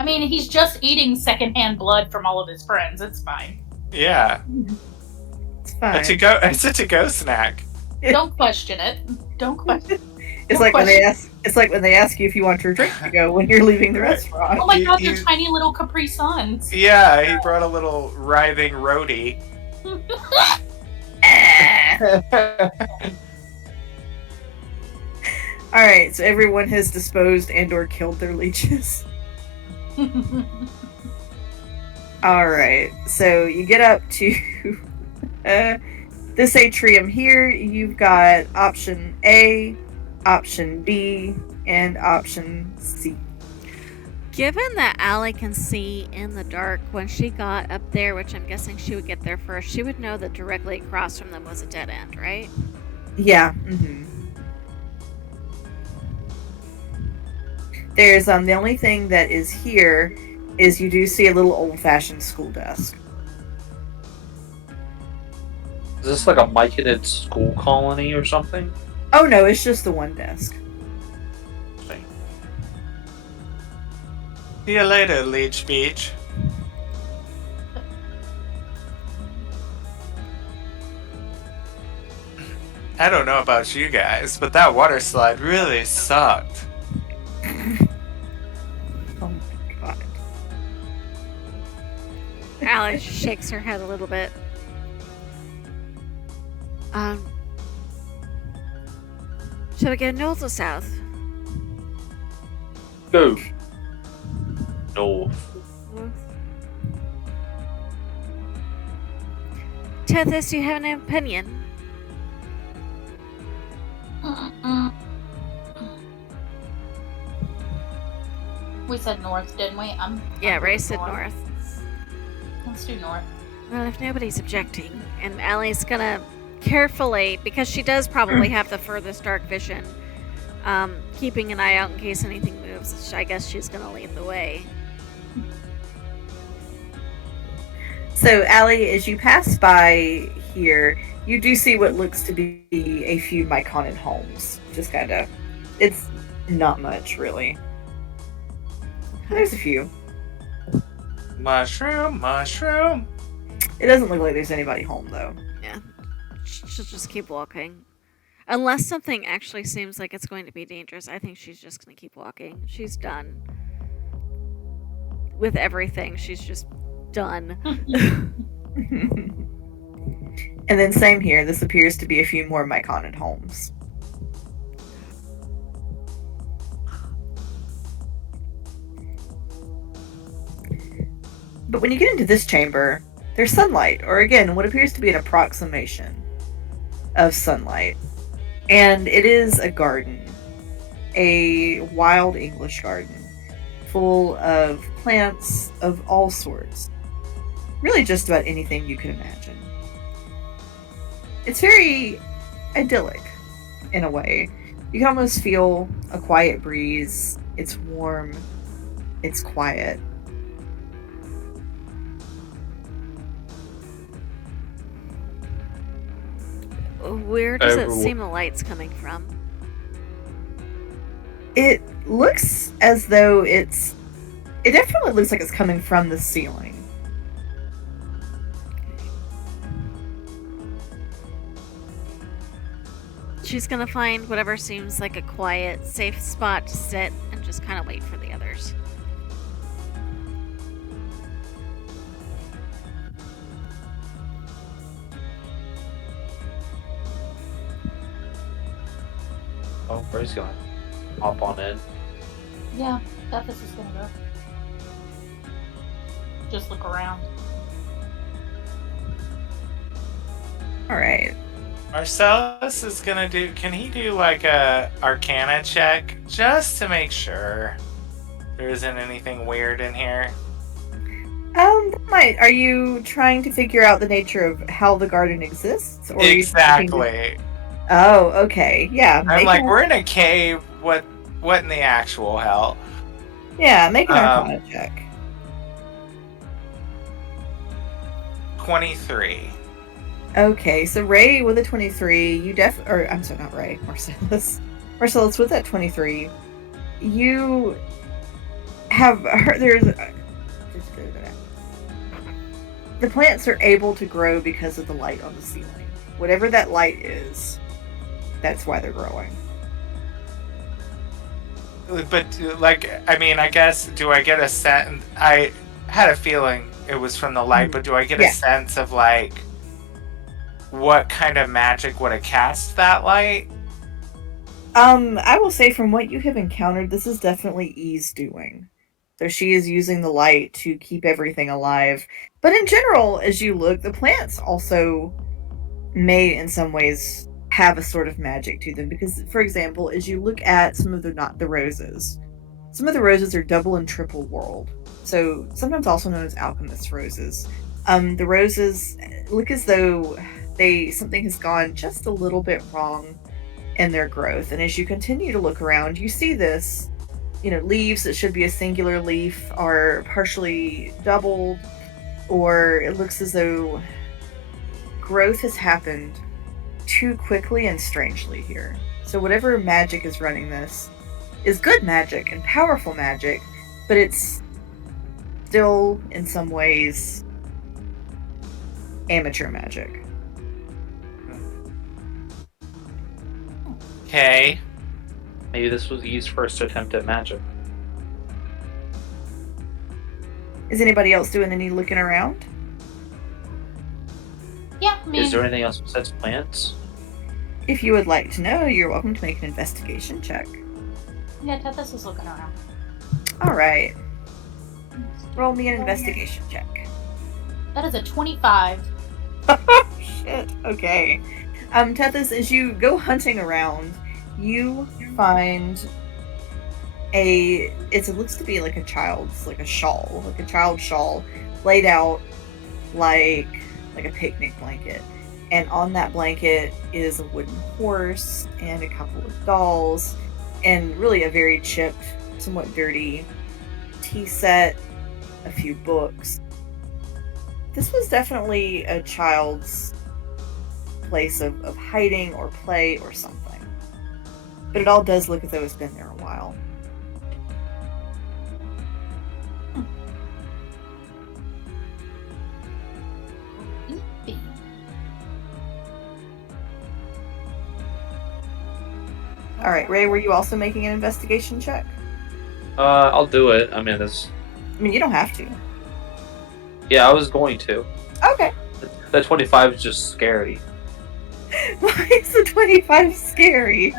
I mean, he's just eating secondhand blood from all of his friends. It's fine. Yeah. It's fine. It's a to-go snack. Don't question it. Don't question. It's like when they ask. It's like when they ask you if you want your drink to go when you're leaving the restaurant. Oh my God, they're tiny little Capri Suns. Yeah, he brought a little writhing roadie. All right, so everyone has disposed and/or killed their leeches. All right, so you get up to this atrium here. You've got option A, option B, and option C. Given that Allie can see in the dark, when she got up there, which I'm guessing she would get there first, she would know that directly across from them was a dead end, right? Yeah. Mm-hmm. There's the only thing that is here is you do see a little old-fashioned school desk. Is this like a myconid school colony or something? Oh no, it's just the one desk. See you later, Leech Beach. I don't know about you guys, but that water slide really sucked. Oh my god. Allie shakes her head a little bit. Should we go north or south? Go. North. Tethys, do you have an opinion? We said north, didn't we? Yeah, I'm Ray going said north. Let's do north. Well, if nobody's objecting, and Allie's gonna carefully, because she does probably have the furthest dark vision, keeping an eye out in case anything moves, I guess she's gonna lead the way. So, Allie, as you pass by here, you do see what looks to be a few myconid homes. Just kind of, it's not much, really. There's a few. Mushroom, mushroom. It doesn't look like there's anybody home, though. Yeah. She'll just keep walking. Unless something actually seems like it's going to be dangerous, I think she's just going to keep walking. She's done. With everything, she's just done. And then same here, this appears to be a few more myconid homes. But when you get into this chamber, there's sunlight, or again, what appears to be an approximation of sunlight. And it is a garden, a wild English garden, full of plants of all sorts. really just about anything you can imagine. It's very idyllic in a way. You can almost feel a quiet breeze. It's warm. It's quiet. Where does it seem the light's coming from? It looks as though it definitely looks like it's coming from the ceiling. She's gonna find whatever seems like a quiet, safe spot to sit and just kind of wait for the others. Oh, Ray's gonna hop on in. Yeah, Tethys is gonna go. Just look around. Alright. Marcellus is gonna do. Can he do like a Arcana check just to make sure there isn't anything weird in here? Are you trying to figure out the nature of how the garden exists? Or Exactly. Oh, okay. Yeah. I'm like, we're in a cave. What in the actual hell? Yeah, make an Arcana check. 23. Okay, so Ray with a 23, I'm sorry, not Ray, Marcellus. Marcellus with that 23, you have heard the plants are able to grow because of the light on the ceiling. Whatever that light is, that's why they're growing. But, like, I mean, I guess, do I get a sense? I had a feeling it was from the light, but do I get a sense of, like, what kind of magic would have cast that light? I will say from what you have encountered, this is definitely E's doing. So she is using the light to keep everything alive. But in general, as you look, the plants also may in some ways have a sort of magic to them. Because, for example, as you look at some of the roses are double and triple whorled. So sometimes also known as alchemist roses. The roses look as though something has gone just a little bit wrong in their growth. And as you continue to look around, you see this, leaves that should be a singular leaf are partially doubled, or it looks as though growth has happened too quickly and strangely here. So whatever magic is running this is good magic and powerful magic, but it's still in some ways amateur magic. Okay. Maybe this was E's first attempt at magic. Is anybody else doing any looking around? Yeah, I mean, Is there anything else besides plants? If you would like to know, you're welcome to make an investigation check. yeah, Tethys is looking around. Alright. Roll me an investigation check. That is a 25. Shit, okay. Tethys, as you go hunting around, you find it looks to be like a child's shawl laid out like a picnic blanket. And on that blanket is a wooden horse and a couple of dolls and really a very chipped, somewhat dirty tea set, a few books. This was definitely a child's place of hiding or play or something. But it all does look as though it's been there a while. Alright, Ray, were you also making an investigation check? I'll do it. I mean, You don't have to. yeah, I was going to. Okay. That 25 is just scary. Why is the 25 scary?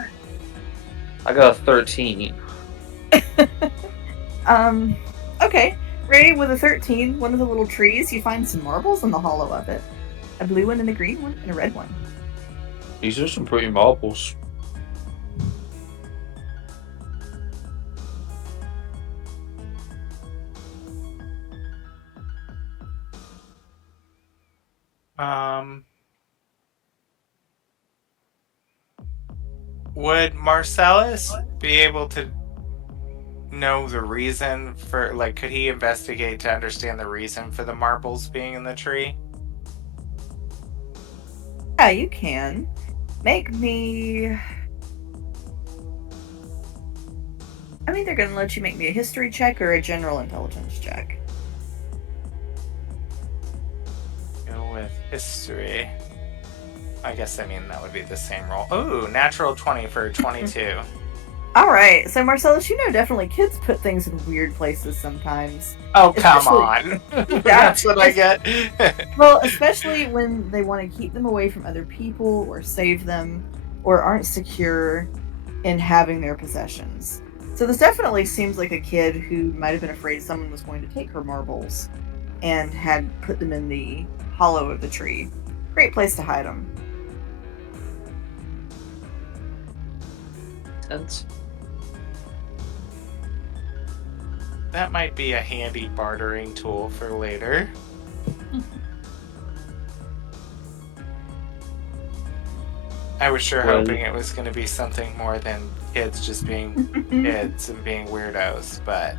I got a 13. Okay. Ray, with a 13, one of the little trees, you find some marbles in the hollow of it. A blue one and a green one and a red one. These are some pretty marbles. Would Marcellus be able to know the reason for, like, could he investigate to understand the reason for the marbles being in the tree? Yeah, you can. Make me... I'm either going to let you make me a history check or a general intelligence check. Go with history. I guess, I mean, that would be the same roll. Ooh, natural 20 for 22. Alright, so Marcellus, you know definitely kids put things in weird places sometimes. Oh, come Especially- on. That's what I get. Well, especially when they want to keep them away from other people or save them or aren't secure in having their possessions. So this definitely seems like a kid who might have been afraid someone was going to take her marbles and had put them in the hollow of the tree. Great place to hide them. Sense. That might be a handy bartering tool for later. I was sure Well, hoping it was going to be something more than kids just being kids and being weirdos, but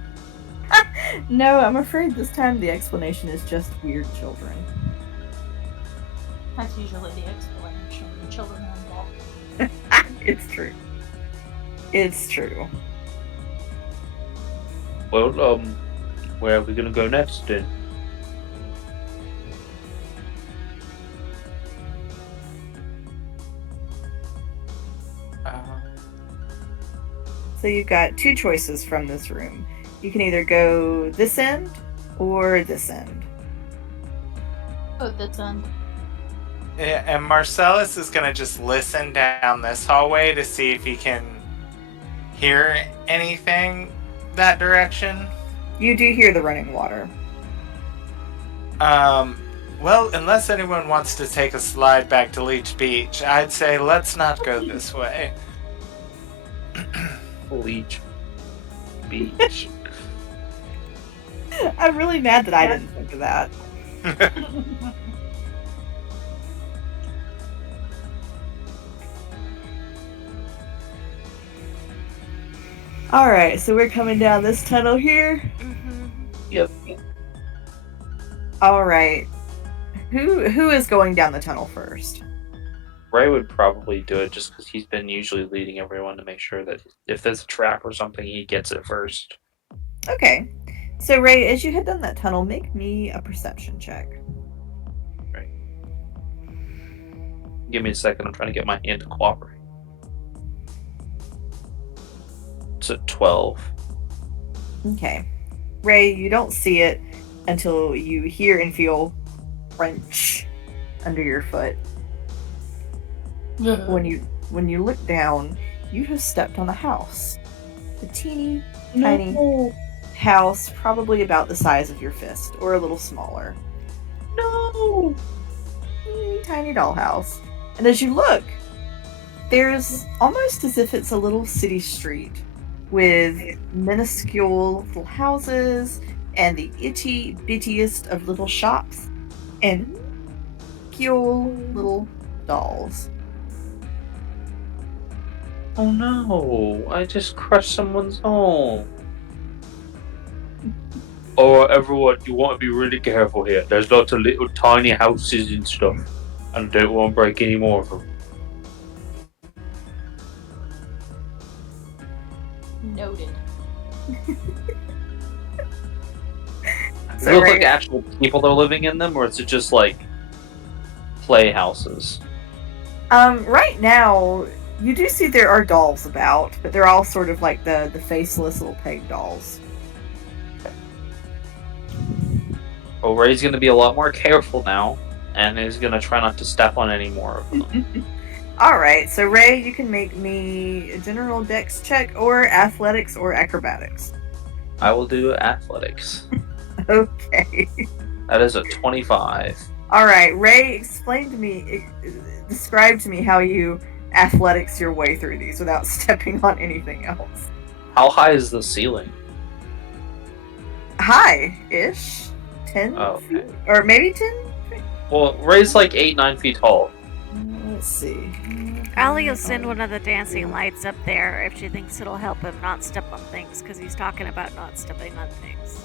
No, I'm afraid this time the explanation is just weird children. That's usually the explanation. The children are involved. It's true. It's true. Well, where are we gonna go next then? So you've got two choices from this room. You can either go this end or this end. Oh, that's end. and Marcellus is going to just listen down this hallway to see if he can hear anything that direction. You do hear the running water. Well, unless anyone wants to take a slide back to Leech Beach, I'd say let's not go this way. Leech Beach. I'm really mad that I didn't think of that. Alright, so we're coming down this tunnel here. Mm-hmm. Yep. Alright. Who is going down the tunnel first? Ray would probably do it just because he's been usually leading everyone to make sure that if there's a trap or something, he gets it first. Okay. So Ray, as you head down that tunnel, make me a perception check. Right. Give me a second. I'm trying to get my hand to cooperate. It's at 12. Okay. Ray, you don't see it until you hear and feel crunch under your foot. When you look down, you have stepped on a house. A teeny tiny house, probably about the size of your fist, or a little smaller. No! Teeny tiny dollhouse. And as you look, there's almost as if it's a little city street with minuscule little houses and the itty bittiest of little shops and cute little dolls. Oh no! I just crushed someone's home. Oh, everyone, you want to be really careful here. There's lots of little tiny houses and stuff, and I don't want to break any more of them. Noted. Does it look like actual people that are living in them, or is it just like playhouses? Right now, you do see there are dolls about, but they're all sort of like the faceless little peg dolls. Well, Ray's going to be a lot more careful now, and is going to try not to step on any more of them. Alright, so Ray, you can make me a general dex check, or athletics, or acrobatics. I will do athletics. Okay. That is a 25. Alright, Ray, describe to me how you athletics your way through these without stepping on anything else. How high is the ceiling? High-ish. 10 Oh, feet? okay. Or maybe 10 feet? Well, Ray's like 8-9 feet tall. Let's see. Allie will send one of the dancing lights up there if she thinks it'll help him not step on things, because he's talking about not stepping on things.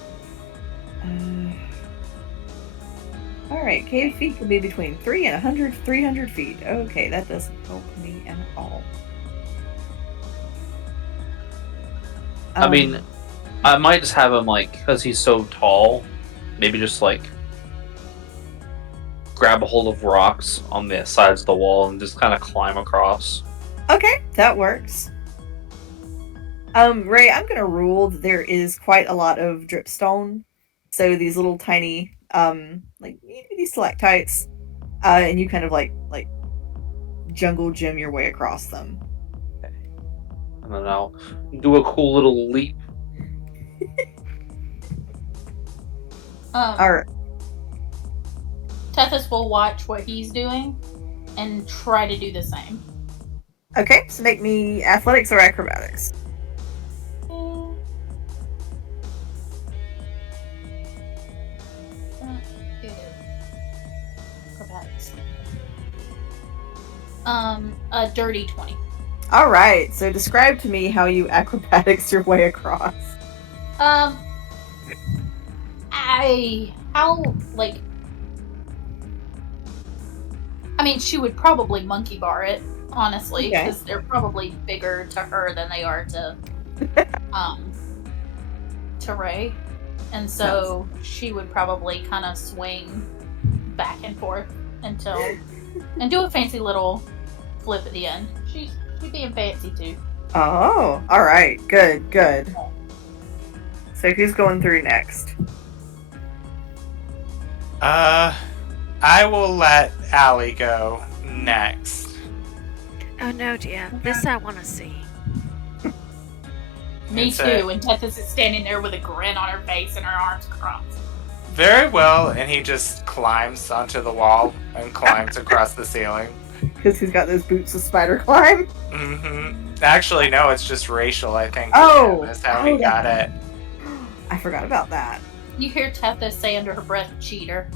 Alright, cave feet can be between 300 feet. Okay, that doesn't help me at all. I mean, I might just have him, like, because he's so tall, maybe just, like, grab a hold of rocks on the sides of the wall and just kind of climb across. Okay, that works. Ray, I'm gonna rule that there is quite a lot of dripstone. So these little tiny, like these stalactites, and you kind of like jungle gym your way across them. Okay. And then I'll do a cool little leap. Alright. Tethys will watch what he's doing and try to do the same. Okay, so make me athletics or acrobatics. Acrobatics. A dirty 20. Alright, so describe to me how you acrobatics your way across. I mean, she would probably monkey bar it, honestly, Okay. because they're probably bigger to her than they are to Ray. And so she would probably kind of swing back and forth and do a fancy little flip at the end. She's being fancy too. Oh, alright, good. So who's going through next? I will let Allie go next. Oh no, DM. This I want to see. Me It's too, and Tethys is standing there with a grin on her face and her arms crossed. Very well, and he just climbs onto the wall and climbs across the ceiling. Because he's got those boots of spider climb. Actually, no, it's just racial, I think. Oh! That's how he got it. I forgot about that. You hear Tethys say under her breath, cheater.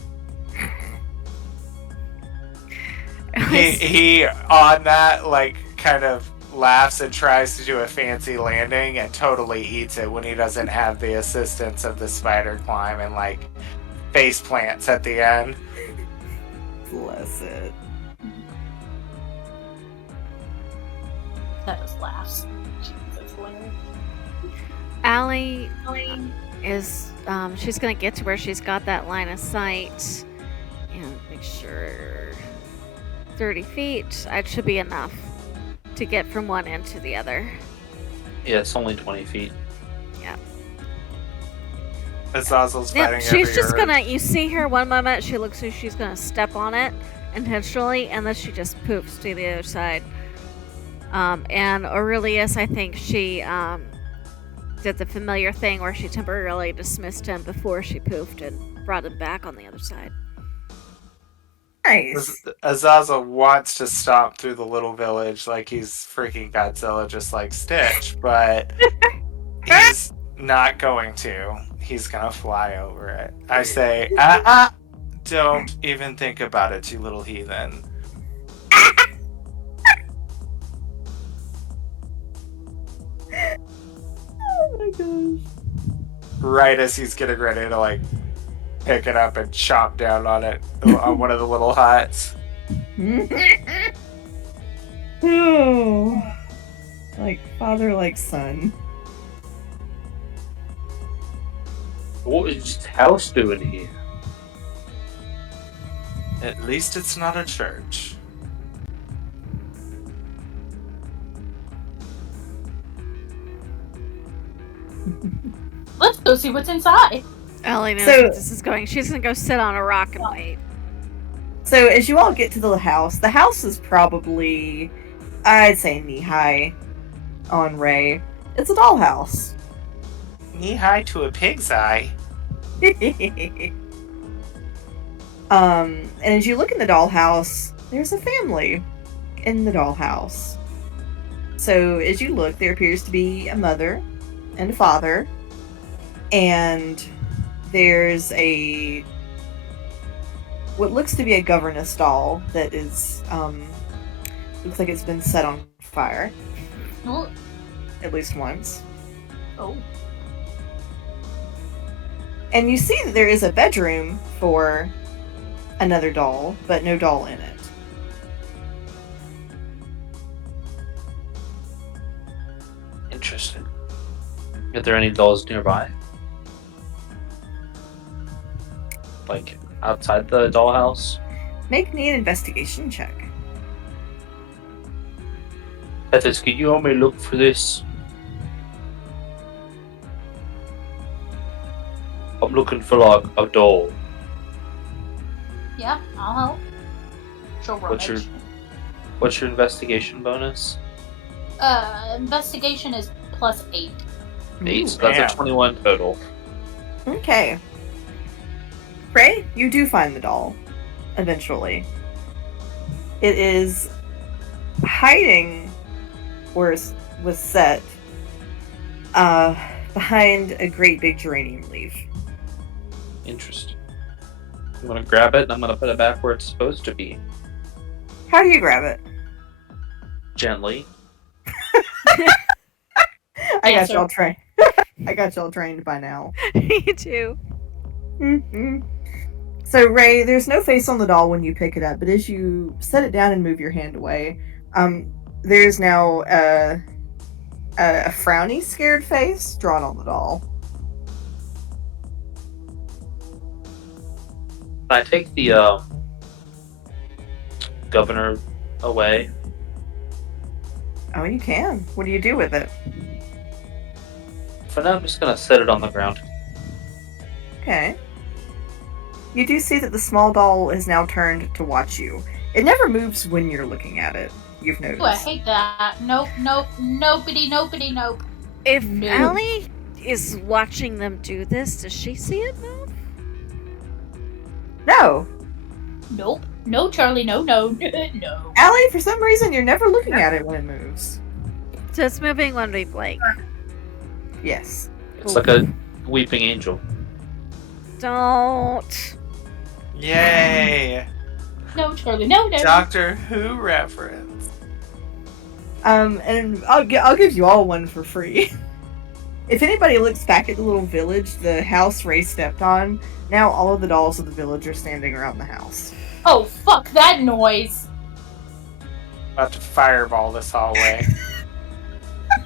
He on that, like, kind of laughs and tries to do a fancy landing and totally eats it when he doesn't have the assistance of the spider climb and, like, face plants at the end. Bless it. Tethys laughs. That's hilarious. Allie is she's gonna get to where she's got that line of sight and make sure 30 feet. That should be enough to get from one end to the other. Yeah, it's only 20 feet. Azazel's Yeah, fighting she's just every gonna. You see her one moment. She looks like she's gonna step on it intentionally, and then she just poofs to the other side. And Aurelius, I think she did the familiar thing where she temporarily dismissed him before she poofed and brought him back on the other side. Nice. Azazel wants to stomp through the little village like he's freaking Godzilla, just like Stitch, but he's not going to. He's gonna fly over it. I say, don't even think about it, you little heathen. Oh my gosh. Right as he's getting ready to, like, pick it up and chomp down on it, on one of the little huts. Oh. Like father, like son. What is this house doing here? At least it's not a church. Let's go see what's inside. Allie knows So- where this is going. She's gonna go sit on a rock and wait. So as you all get to the house is probably, I'd say, knee-high on Ray. It's a dollhouse. Knee-high to a pig's eye. And as you look in the dollhouse, there's a family in the dollhouse. So as you look, there appears to be a mother and a father, and there's a what looks to be a governess doll that is looks like it's been set on fire Oh. at least once. Oh. And you see that there is a bedroom for another doll, but no doll in it. Interesting. Are there any dolls nearby? Like outside the dollhouse? Make me an investigation check. Ethis, can you help me look for this? I'm looking for like a doll. Yeah, I'll help. She'll What's rummage. What's your investigation bonus? Investigation is +8. 8, so that's Damn. a 21 total. Okay. Ray, you do find the doll, eventually. It is hiding where it was set behind a great big geranium leaf. Interesting. I'm gonna grab it and I'm gonna put it back where it's supposed to be. How do you grab it? Gently. I got Answer. y'all trained. I got y'all trained by now. Me too. Mm-hmm. So Ray, there's no face on the doll when you pick it up, but as you set it down and move your hand away, there's now a frowny, scared face drawn on the doll. I take the governor away. Oh, you can. What do you do with it? For now, I'm just gonna set it on the ground. Okay. You do see that the small doll is now turned to watch you. It never moves when you're looking at it. You've noticed. Ooh, I hate that. Nope, nobody, nope. If No. Allie is watching them do this, does she see it move? No. Nope. No, Charlie, no. No. Allie, for some reason, you're never looking at it when it moves. So it's moving when we blink. Yes. It's like a weeping angel. Don't. Yay! No, Charlie, no. Doctor Who reference. And I'll give you all one for free. If anybody looks back at the little village, the house Ray stepped on, now all of the dolls of the village are standing around the house. Oh, fuck that noise. About to fireball this hallway.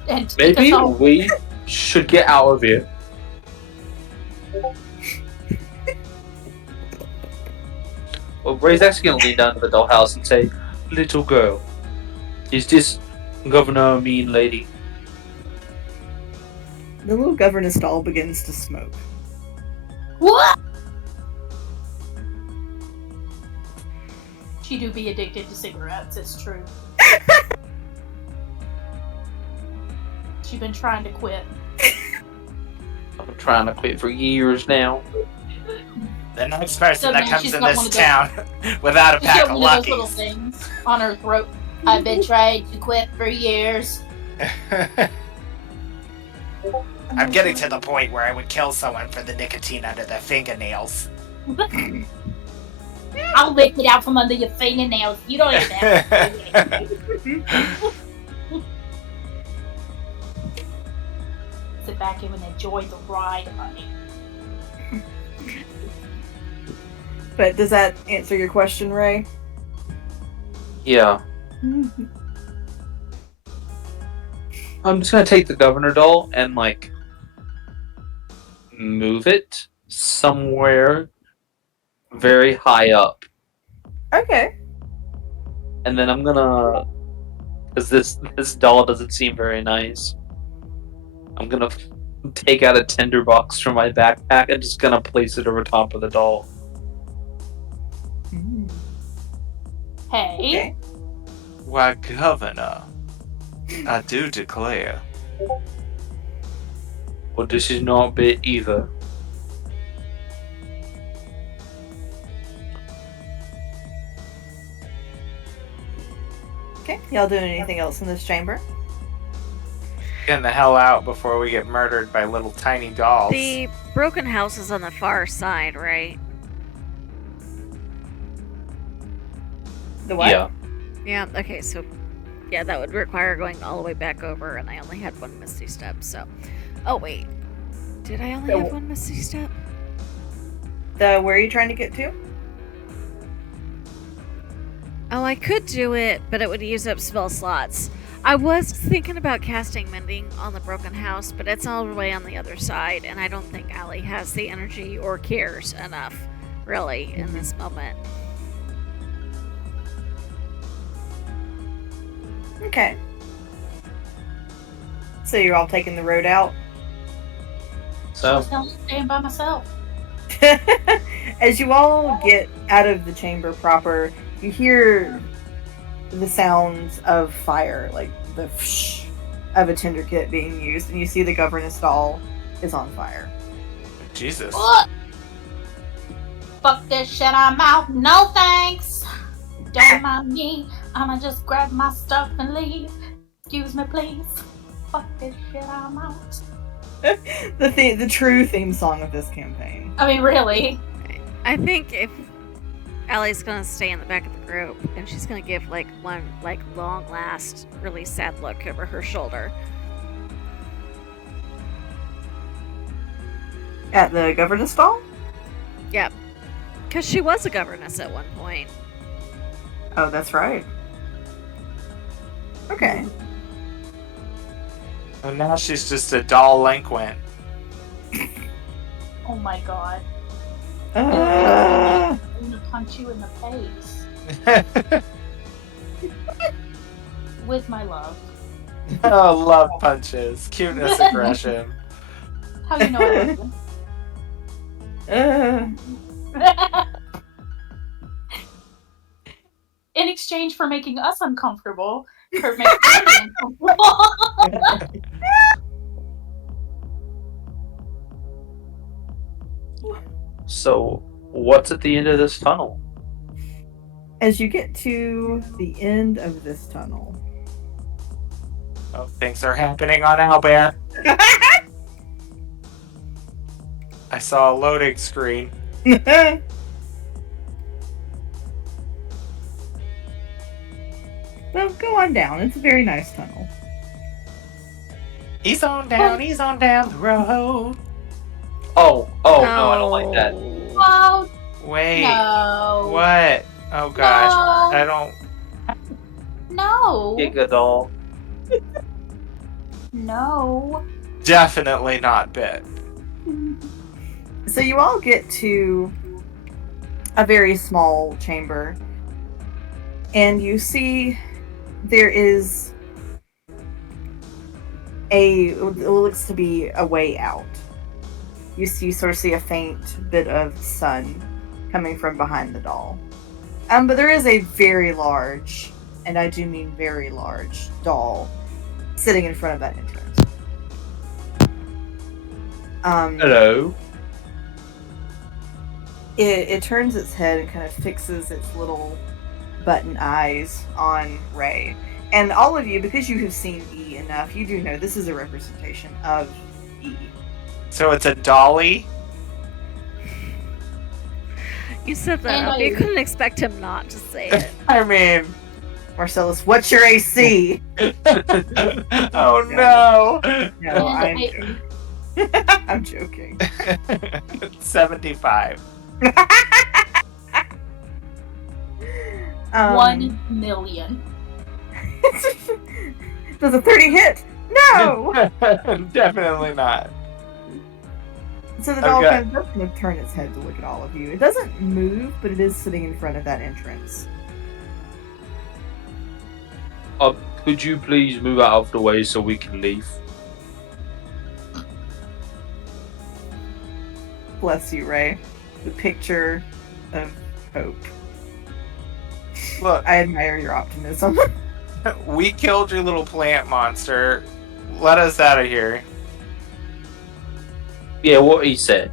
And take Maybe us all- we should get out of here. Well, Ray's actually gonna lean down to the dollhouse and say, "Little girl, is this Governor Mean Lady?" The little governess doll begins to smoke. What? She do be addicted to cigarettes, it's true. She been trying to quit. I've been trying to quit for years now. The next person So that now comes she's in got this one of those- town without a She's pack got of one of those little luckies. things on her throat. I've been trying to quit for years. I'm getting to the point where I would kill someone for the nicotine under their fingernails. I'll lick it out from under your fingernails. You don't even have to. Sit back and enjoy the ride, honey. But does that answer your question, Ray? Yeah. I'm just gonna take the governor doll and like move it somewhere very high up, Okay. and then I'm gonna, because this doll doesn't seem very nice. I'm gonna take out a tinderbox from my backpack and just gonna place it over top of the doll. Hey, Okay. Why, Governor, I do declare. Well, this is not a bit either. Okay. Y'all doing anything else in this chamber? Getting the hell out before we get murdered by little tiny dolls. The broken house is on the far side, right? The what? Yeah. Yeah, okay, so yeah, that would require going all the way back over, and I only had one misty step, so. Oh, wait. Did I only have one misty step? Where are you trying to get to? Oh, I could do it, but it would use up spell slots. I was thinking about casting Mending on the broken house, but it's all the way on the other side, and I don't think Allie has the energy or cares enough, really, in this moment. Okay. So you're all taking the road out? So I'm staying by myself. As you all get out of the chamber proper, you hear the sounds of fire, like the whoosh of a tinder kit being used, and you see the governess doll is on fire. Jesus. What? Fuck this shit, I'm out. No thanks. Don't mind me. I'ma just grab my stuff and leave. Excuse me, please. Fuck this shit, I'm out. The true theme song of this campaign. I mean, really. I think if Allie's gonna stay in the back of the group, and she's gonna give like one like long last, really sad look over her shoulder. At the governess doll? Yep, because she was a governess at one point. Oh, that's right. Okay. And now she's just a delinquent. Oh my god. Uh, I'm gonna punch you in the face. With my love. Oh, love punches. Cuteness, aggression. How you know I love you? In exchange for making us uncomfortable, Kurt makes them uncomfortable. So, what's at the end of this tunnel? as you get to the end of this tunnel, Oh, things are happening on Owlbear. I saw a loading screen. well, go on down. It's a very nice tunnel. He's on down the road. Oh, no, I don't like that. Oh, Wait. no. What? Oh gosh. No. I don't. No. Giga doll. No. Definitely not bit. So you all get to a very small chamber, and you see there is it looks to be a way out. You sort of see a faint bit of sun coming from behind the doll. But there is a very large, and I do mean very large, doll sitting in front of that entrance. Hello. It turns its head and kind of fixes its little button eyes on Ray. And all of you, because you have seen E enough, you do know this is a representation of E. So it's a dolly? You set that And up. You couldn't expect him not to say it. I mean, Marcellus, what's your AC? oh no. No, And I'm joking. 75. 1 million. Does a 30 hit? No! Definitely not. So the doll Okay. kind of does kind of turn its head to look at all of you. It doesn't move, but it is sitting in front of that entrance. Could you please move out of the way so we can leave? Bless you, Ray. The picture of hope. Look, I admire your optimism. we killed your little plant monster. Let us out of here. Yeah, what he said.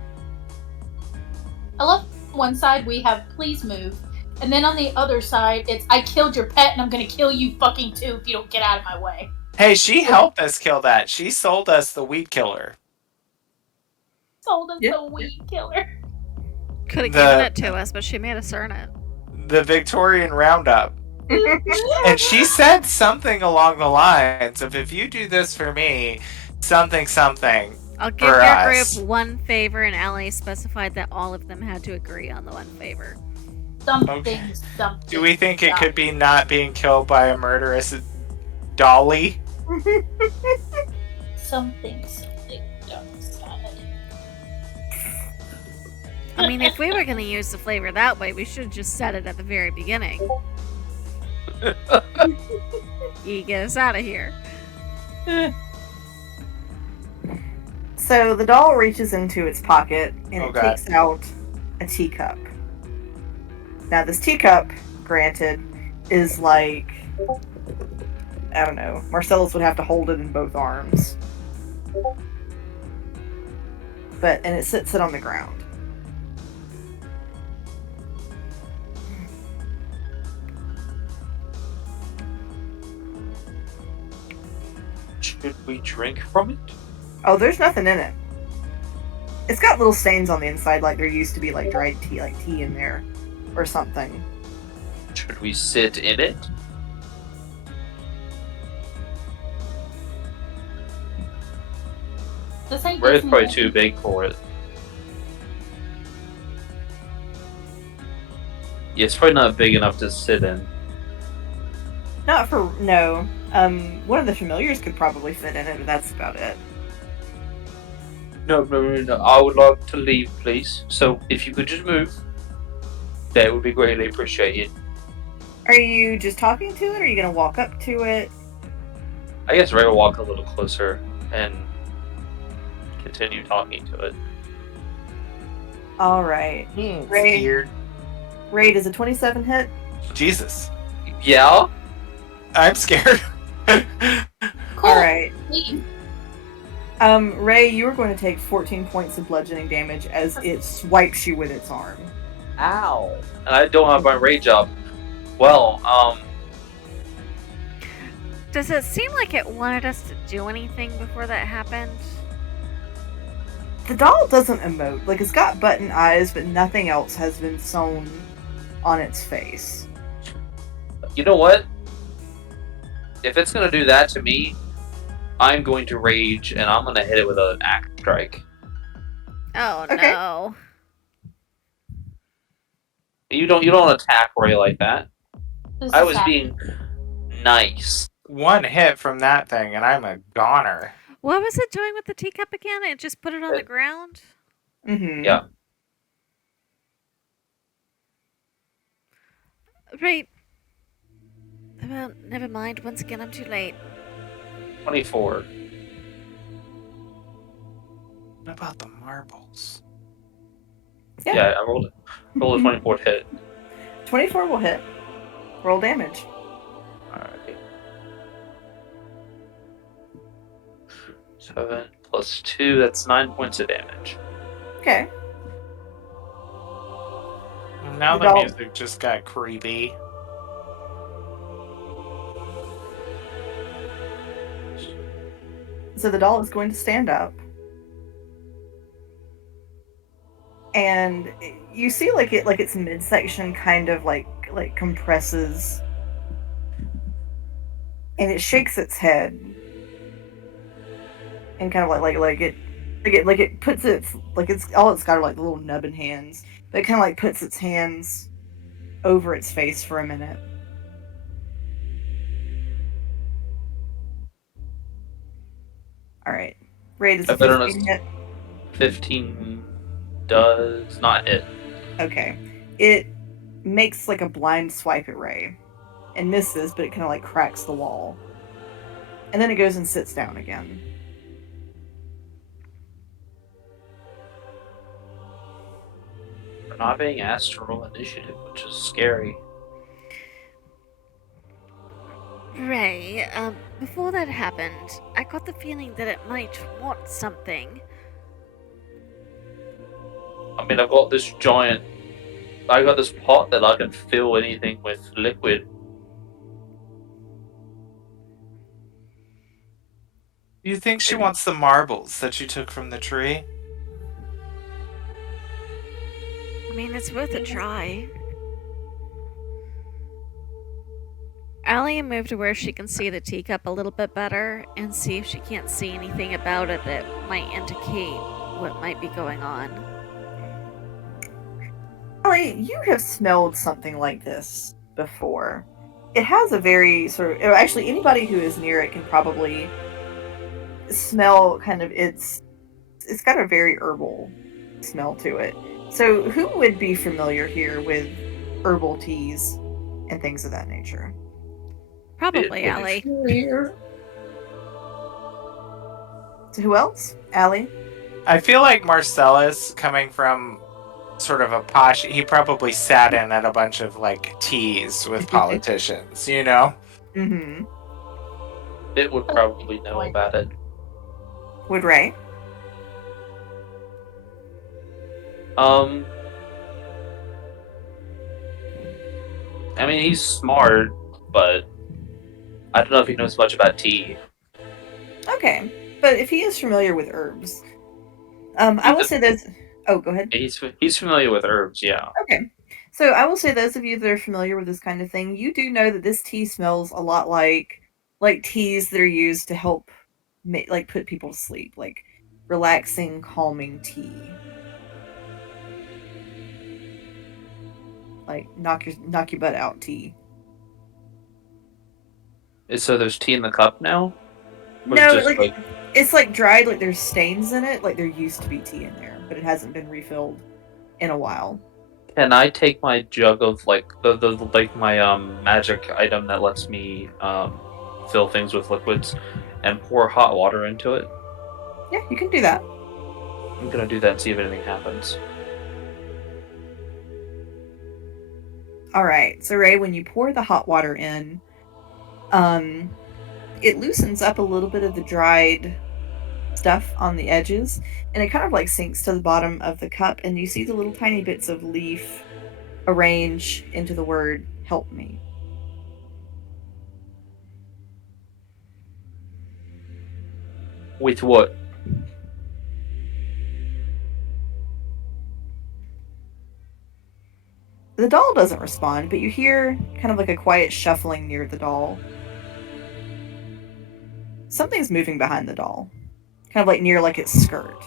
I love one side we have please move, and then on the other side it's I killed your pet and I'm gonna kill you fucking too if you don't get out of my way. Hey, she helped us kill that. She sold us the weed killer. Sold us Yeah. the weed killer. Could have The- given it to us, but she made us earn it. The Victorian Roundup. And she said something along the lines of, if you do this for me, something. I'll give for your us. group one favor, and Allie specified that all of them had to agree on the one favor. Something. Do we think it could be not being killed by a murderous dolly? Something. Dark side. I mean, if we were going to use the flavor that way, we should have just said it at the very beginning. You get us out of here. So the doll reaches into its pocket and Oh, it God. takes out a teacup. Now, this teacup, granted, is like, I don't know, Marcellus would have to hold it in both arms. And it sits it on the ground. Should we drink from it? Oh, there's nothing in it. It's got little stains on the inside, like there used to be like dried tea, like tea in there, or something. Should we sit in it? This ain't Ray's Disney. probably too big for it. Yeah, it's probably not big enough to sit in. Not for no. One of the familiars could probably fit in it, but that's about it. No. I would like to leave, please. So if you could just move, that would be greatly appreciated. Are you just talking to it, or are you gonna walk up to it? I guess Ray will walk a little closer and continue talking to it. All right. Ray. Scared. Ray, does a 27 hit? Jesus. Yeah? I'm scared. Cool. All right. Leave. Ray, you are going to take 14 points of bludgeoning damage as it swipes you with its arm. Ow. And I don't have my rage up. Well, Does it seem like it wanted us to do anything before that happened? The doll doesn't emote. Like, it's got button eyes, but nothing else has been sewn on its face. you know what? If it's gonna do that to me, I'm going to rage and I'm gonna hit it with an axe strike. Oh Okay. no. You don't attack Ray like that. This I is was happening. being nice. One hit from that thing, and I'm a goner. What was it doing with the teacup again? It just put it on the ground? Mm-hmm. Yeah. Right. Well, never mind. Once again, I'm too late. 24. What about the marbles? Yeah, I rolled a 24 to hit. 24 will hit. Roll damage. Alright. 7 plus 2, that's 9 points of damage. Okay. Now The the doll- music just got creepy. So the doll is going to stand up. And you see its midsection kind of like compresses. And it shakes its head. And kind of it puts its all it's got are like the little nubbin hands. But it kind of like puts its hands over its face for a minute. Alright. Ray, does I the better 15 hit? 15 does not hit. Okay. It makes like a blind swipe at Ray. And misses, but it kind of like cracks the wall. And then it goes and sits down again. We're not being asked to roll initiative, which is scary. Ray, before that happened, I got the feeling that it might want something. I mean, I got this pot that I can fill anything with liquid. You think she wants the marbles that you took from the tree? I mean, it's worth a try. Allie moved to where she can see the teacup a little bit better and see if she can't see anything about it that might indicate what might be going on. Allie, you have smelled something like this before. It has a very sort of. Actually, anybody who is near it can probably smell kind of its. It's got a very herbal smell to it. So, who would be familiar here with herbal teas and things of that nature? Probably Allie. So, who else? Allie? I feel like Marcellus, coming from sort of a posh, he probably sat in at a bunch of like teas with politicians, you know? Mm-hmm. It would probably know about it. Would Ray? I mean, he's smart, but I don't know if he knows much about tea. Okay, but if he is familiar with herbs, I will say those. Oh, go ahead. He's familiar with herbs, yeah. Okay, so I will say those of you that are familiar with this kind of thing, you do know that this tea smells a lot like teas that are used to help, like put people to sleep, like relaxing, calming tea. Like knock your butt out tea. So there's tea in the cup now? Or No, just, like it's like dried, like there's stains in it, like there used to be tea in there, but it hasn't been refilled in a while. Can I take my jug of like the my magic item that lets me fill things with liquids and pour hot water into it? Yeah, you can do that. I'm gonna do that and see if anything happens. All right. So Ray, when you pour the hot water in, it loosens up a little bit of the dried stuff on the edges, and it kind of like sinks to the bottom of the cup, and you see the little tiny bits of leaf arrange into the word "help me." With what? The doll doesn't respond, but you hear kind of like a quiet shuffling near the doll. Something's moving behind the doll, kind of like near like its skirt,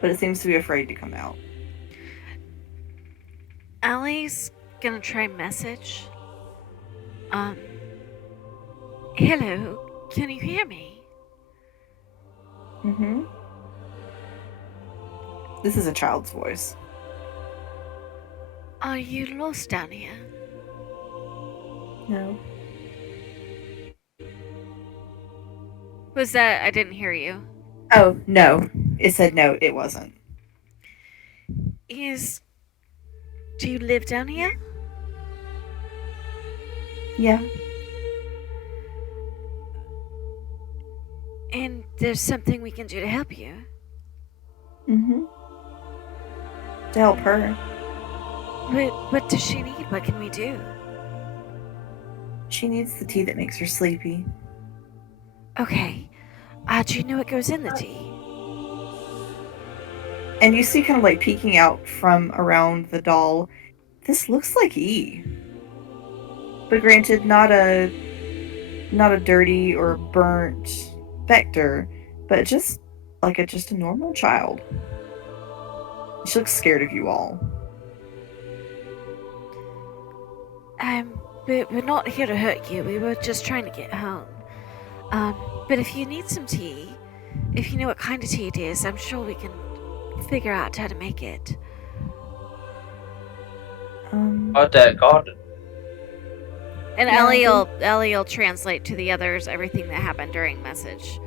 but it seems to be afraid to come out. Allie's gonna try message. Hello, can you hear me? Mm-hmm. This is a child's voice. Are you lost down here? No. Was that? I didn't hear you. Oh, no. It said no, it wasn't. Do you live down here? Yeah. And there's something we can do to help you? Mm-hmm. To help her. What does she need? What can we do? She needs the tea that makes her sleepy. Okay. Do you know what goes in the tea? And you see kind of like peeking out from around the doll, this looks like E. But granted, not a dirty or burnt Vector, but just like a normal child. She looks scared of you all. We're not here to hurt you. We were just trying to get home. But if you need some tea, if you know what kind of tea it is, I'm sure we can figure out how to make it. About that garden. And Yeah, Ellie will translate to the others everything that happened during message.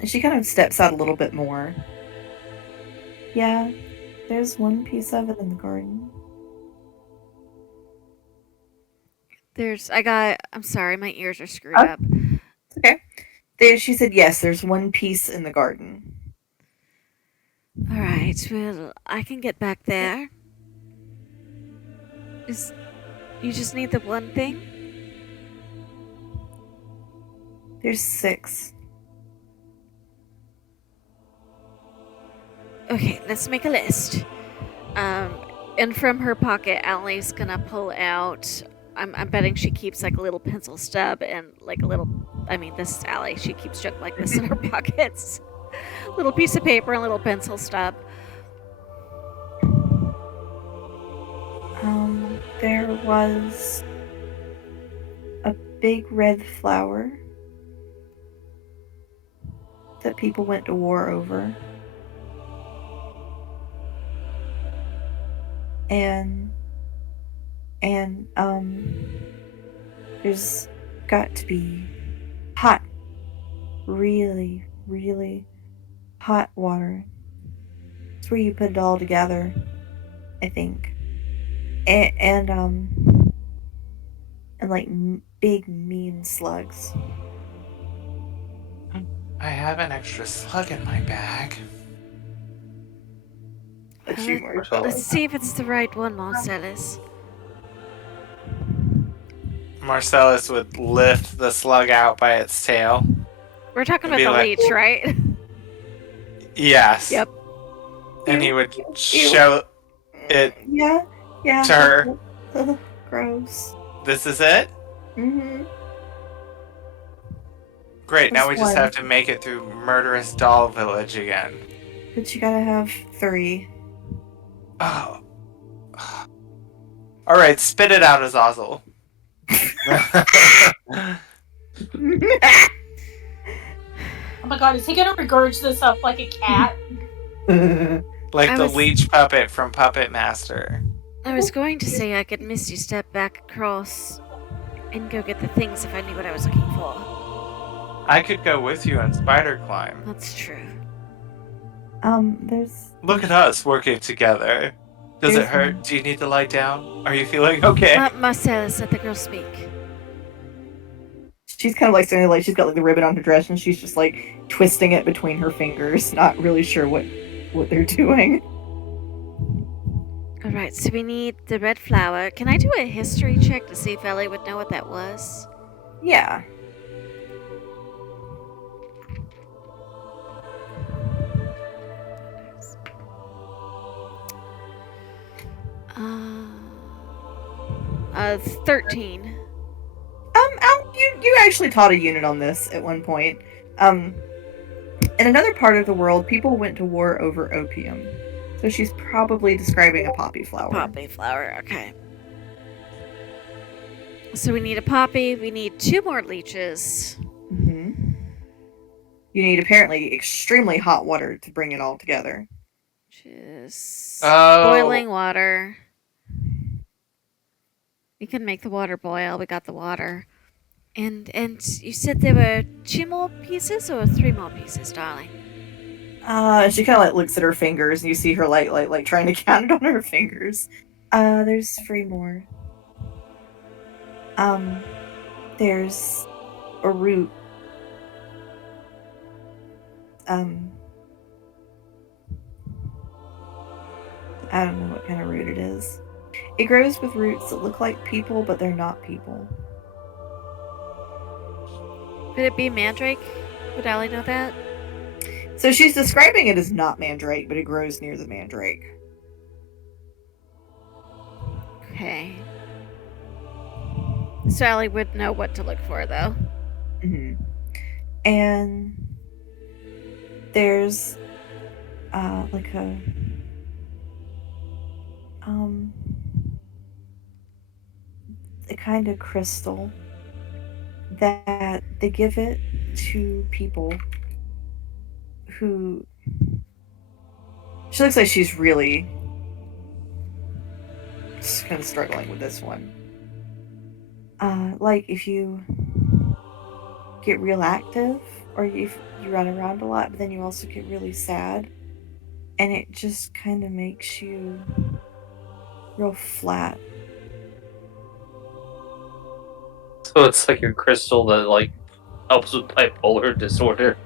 And she kind of steps out a little bit more. Yeah, there's one piece of it in the garden. I'm sorry, my ears are screwed up. It's okay. She said, yes, there's one piece in the garden. Alright, well, I can get back there. You just need the one thing? There's 6. Okay, let's make a list. And from her pocket, Allie's gonna pull out. I'm betting she keeps like a little pencil stub and like a little. I mean, this is Allie. She keeps junk like this in her pockets. Little piece of paper and a little pencil stub. There was a big red flower that people went to war over. And there's got to be hot, really, really hot water. It's where you put it all together, I think. And like big mean slugs. I have an extra slug in my bag. Let's shoot Let's see if it's the right one, Marcellus. Marcellus would lift the slug out by its tail. We're talking about Be the like- leech, right? Yes. Yep. And he would show it Yeah. to her. Gross. This is it? Mm-hmm. Great, now we This just one. have to make it through Murderous Doll Village again. But you gotta have 3. Oh. Alright, spit it out, Azazel. Oh my god, is he gonna regurge this up like a cat? Like I the was- leech puppet from Puppet Master. I was going to say I could misty step back across and go get the things if I knew what I was looking for. I could go with you and spider climb. That's true. There's Look at us working together. Does it There's- hurt? Do you need to lie down? Are you feeling okay? Marcellus, let the girl speak. she's kind of like standing like she's got like the ribbon on her dress and she's just like twisting it between her fingers, not really sure what they're doing. Alright, so we need the red flower. Can I do a history check to see if Ellie would know what that was? Yeah. Uh, 13. You actually taught a unit on this at one point. In another part of the world, people went to war over opium. So she's probably describing a poppy flower. Poppy flower, okay. So we need a poppy, we need 2 more leeches. hmm You need apparently extremely hot water to bring it all together. Just Oh. boiling water. We can make the water boil. We got the water. And you said there were 2 more pieces or 3 more pieces, darling? She kind of like looks at her fingers, and you see her like trying to count it on her fingers. There's 3 more. There's a root. I don't know what kind of root it is. It grows with roots that look like people, but they're not people. Could it be mandrake? Would Allie know that? So she's describing it as not mandrake, but it grows near the mandrake. Okay. So Allie would know what to look for, though. hmm And there's like a kind of crystal that they give it to people who she looks like she's really just kind of struggling with this one. Like if you get real active or if you run around a lot, but then you also get really sad and it just kind of makes you real flat. So it's like a crystal that like helps with bipolar disorder.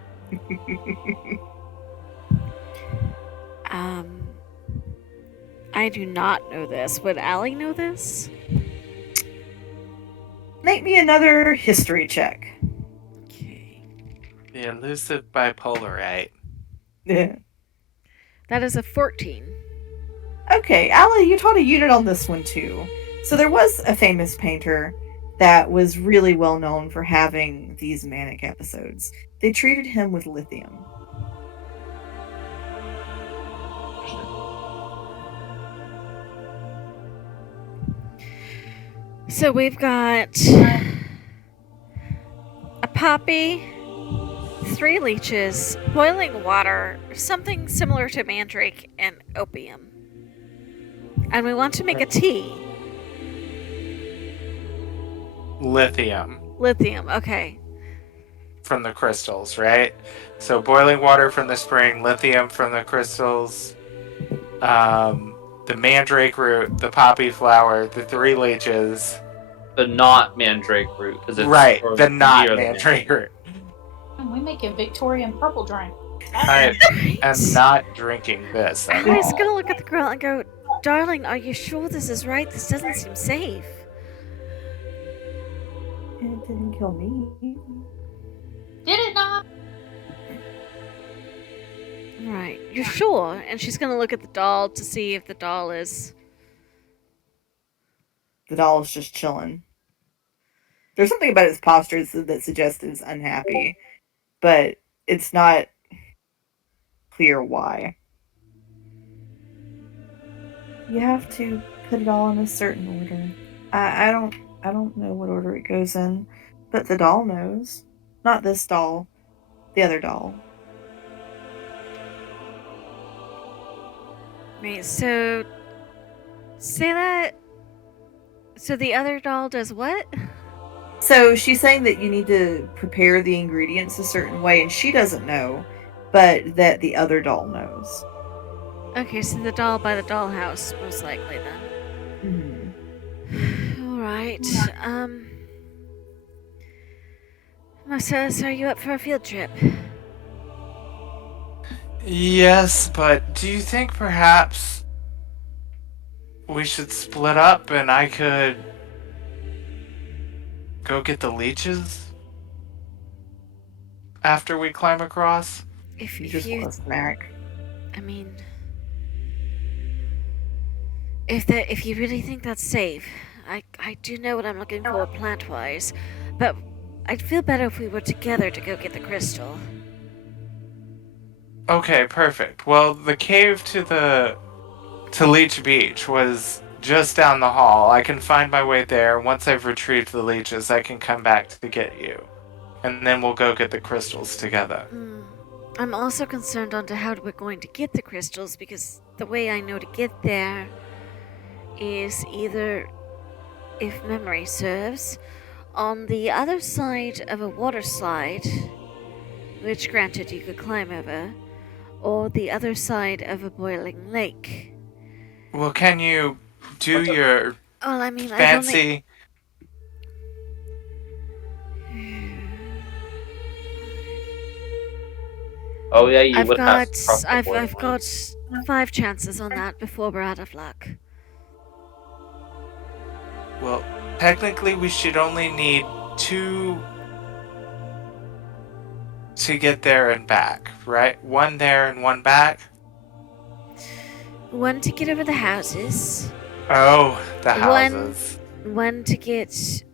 I do not know this. Would Allie know this? Make me another history check. Okay. The elusive bipolarite. Yeah. That is a 14. Okay, Allie, you taught a unit on this one too. So there was a famous painter that was really well known for having these manic episodes. They treated him with lithium. So we've got a poppy, 3 leeches, boiling water, something similar to mandrake, and opium. And we want to make a tea. Lithium Lithium, okay. from the crystals, right? So boiling water from the spring, lithium from the crystals, the mandrake root, the poppy flower, the 3 leeches. The not mandrake root, because it's Right, sort of the not near the mandrake root. And we make a Victorian purple drink. I am Right? not drinking this at Allie's all. gonna look at the girl and go, "Darling, are you sure this is right? This doesn't seem safe." It didn't kill me. Did it not? Right, you're sure? And she's gonna look at the doll to see if the doll is. The doll is just chilling. There's something about its posture that suggests it's unhappy, but it's not clear why. You have to put it all in a certain order. I don't know what order it goes in, but the doll knows. Not this doll, the other doll. Wait, so. Say that. So the other doll does what? So she's saying that you need to prepare the ingredients a certain way, and she doesn't know, but that the other doll knows. Okay, so the doll by the dollhouse, most likely then. Mm-hmm. Alright, Marcellus, are you up for a field trip? Yes, but do you think perhaps we should split up and I could go get the leeches after we climb across? If You if just you, want a snack. I mean, if you really think that's safe, I do know what I'm looking for plant-wise, but I'd feel better if we were together to go get the crystal. Okay, perfect. Well, the cave to Leech Beach was just down the hall. I can find my way there. Once I've retrieved the leeches, I can come back to get you. And then we'll go get the crystals together. I'm also concerned on to how we're going to get the crystals, because the way I know to get there is either, if memory serves, on the other side of a water slide, which granted you could climb over, or the other side of a boiling lake. Well, can you do your Well, I mean, fancy... Oh yeah, you I've would got, have to cross the I've border I've got 5 chances on that before we're out of luck. Well, technically we should only need 2 to get there and back, right? 1 there and 1 back? 1 to get over the houses, Oh, the One- houses. 1 to get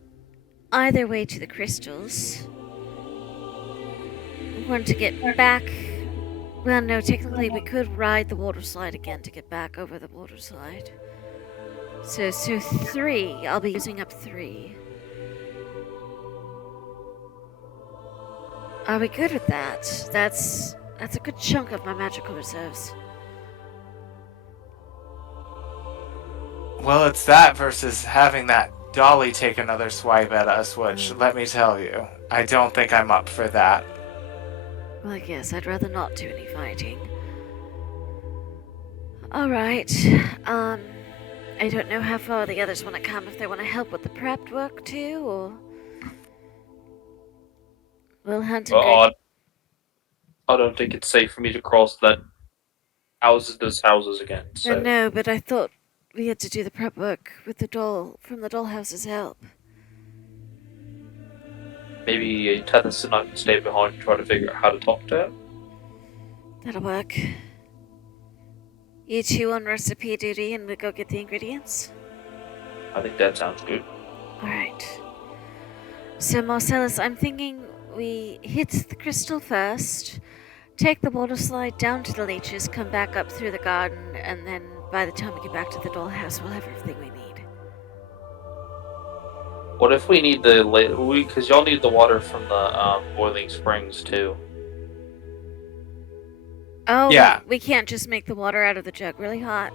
either way to the crystals, 1 to get back. Well, no, technically we could ride the water slide again to get back over the water slide. So 3. I'll be using up 3. Are we good with that? That's a good chunk of my magical reserves. Well, it's that versus having that dolly take another swipe at us, which, let me tell you, I don't think I'm up for that. Well, I guess I'd rather not do any fighting. Alright, I don't know how far the others want to come, if they want to help with the prep work too, or... We'll hunt and Well, I don't think it's safe for me to cross those houses again. So No, but I thought we had to do the prep work with the doll, from the dollhouse's help. maybe Tennyson and I can stay behind and try to figure out how to talk to him. That'll work. You two on recipe duty and we go get the ingredients? I think that sounds good. Alright. So, Marcellus, I'm thinking we hit the crystal first, take the water slide down to the leeches, come back up through the garden, and then by the time we get back to the dollhouse, we'll have everything we need. What if we need because y'all need the water from the boiling springs too. Oh, Yeah. we can't just make the water out of the jug really hot.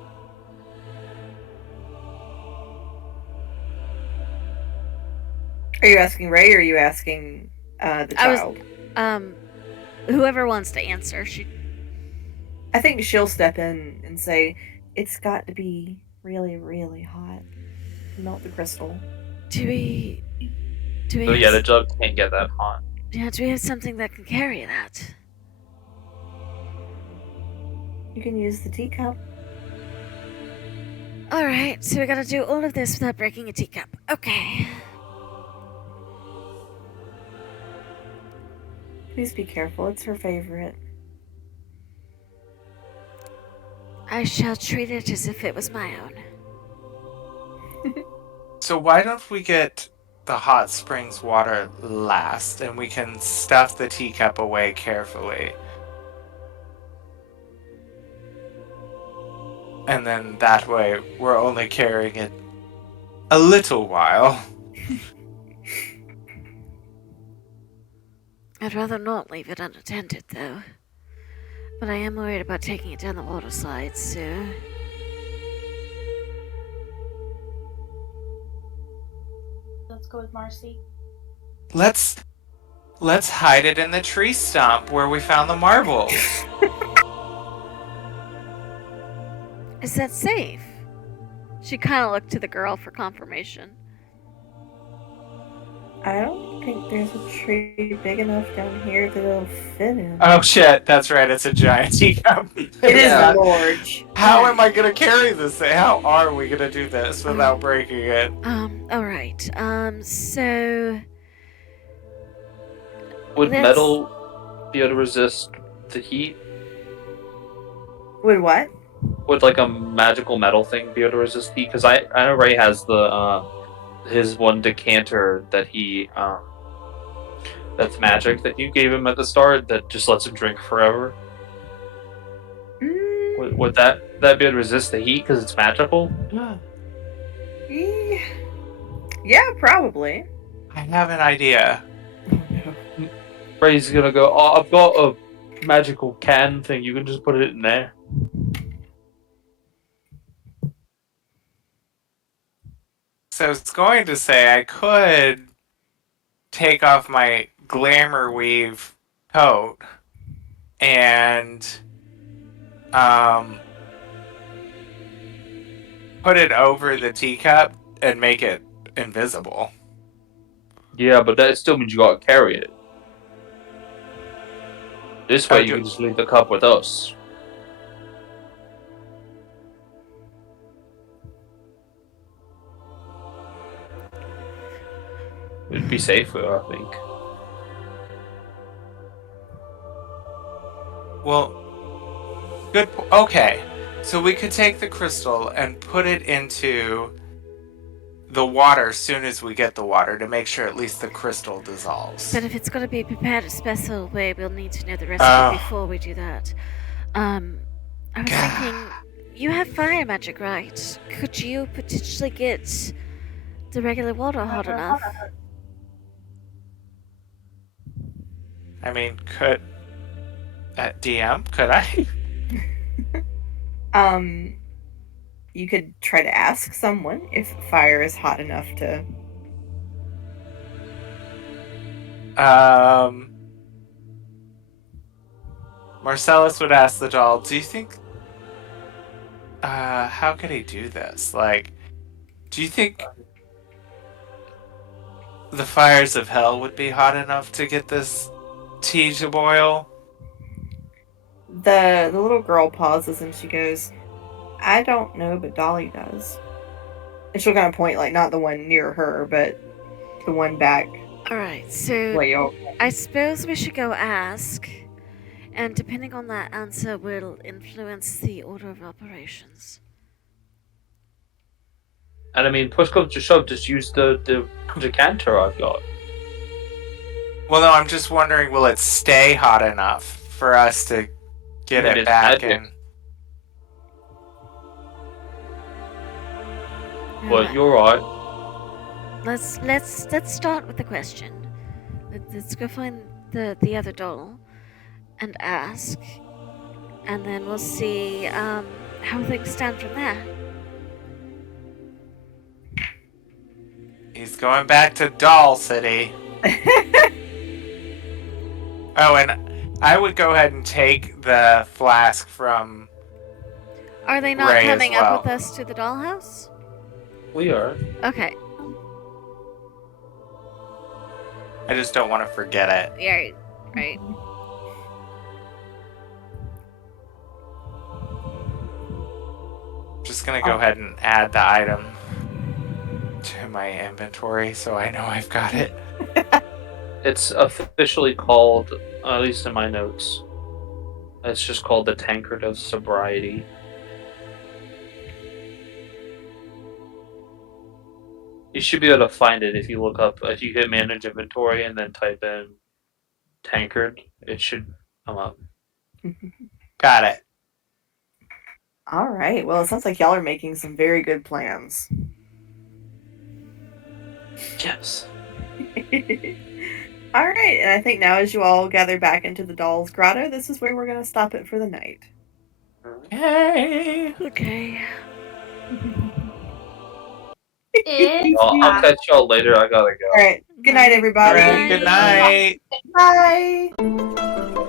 Are you asking Ray or are you asking the child? Whoever wants to answer, I think she'll step in and say, it's got to be really, really hot to melt the crystal. Do we So yeah, the jug can't get that hot. Yeah, do we have something that can carry that? You can use the teacup. Alright, so we gotta do all of this without breaking a teacup. Okay. Please be careful, it's her favorite. I shall treat it as if it was my own. So why don't we get the hot springs water last, and we can stuff the teacup away carefully. And then that way, we're only carrying it a little while. I'd rather not leave it unattended, though. But I am worried about taking it down the water slide, so... Let's go with Marcy. Let's hide it in the tree stump where we found the marbles. Is that safe? She kind of looked to the girl for confirmation. I don't think there's a tree big enough down here that it'll fit in. Oh shit, that's right, it's a giant teacup. It is Yeah. large. How am I gonna carry this thing? How are we gonna do this without breaking it? Alright, so... Would Let's- metal be able to resist the heat? Would what? Would like a magical metal thing be able to resist heat? Because I know Ray has the his one decanter that he that's magic that you gave him at the start that just lets him drink forever. Would that be able to resist the heat because it's magical? Yeah, probably. I have an idea. Ray's gonna go, oh, I've got a magical can thing, you can just put it in there. So I was going to say I could take off my glamour weave coat and put it over the teacup and make it invisible. Yeah, but that still means you gotta carry it. This way you can just leave the cup with us. It'd be safer, I think. Well, good. Okay, so we could take the crystal and put it into the water as soon as we get the water to make sure at least the crystal dissolves. But if it's got to be prepared a special way, we'll need to know the recipe before we do that. I was thinking, you have fire magic, right? Could you potentially get the regular water hot enough? I mean, could DM? Could I? You could try to ask someone if fire is hot enough to. Marcellus would ask the doll, do you think how could he do this? Like, do you think the fires of hell would be hot enough to get this tea to boil? The little girl pauses and she goes, I don't know, but Dolly does. And she'll kind of point, like, not the one near her, but the one back Alright, so way over. I suppose we should go ask. And depending on that answer will influence the order of operations. And I mean, push comes to shove, just use the decanter I've got. Well, no, I'm just wondering, will it stay hot enough for us to get it it's back magic. in? But you're right. Let's start with the question. Let's go find the other doll and ask, and then we'll see how things stand from there. He's going back to Doll City. Oh, and I would go ahead and take the flask from... Are they not Ray as coming well. up with us to the dollhouse? We are. Okay. I just don't want to forget it. Yeah, right. Just gonna go ahead and add the item to my inventory so I know I've got it. It's officially called, at least in my notes, it's just called the Tankard of Sobriety. You should be able to find it if you look up, if you hit manage inventory and then type in Tankard, it should come up. Got it. All right. Well, it sounds like y'all are making some very good plans. Yes. All right, and I think now as you all gather back into the Doll's Grotto, this is where we're going to stop it for the night. Yay! Okay. It's I'll catch y'all later. I gotta go. All right. Good night, everybody. Alright, good night! Bye.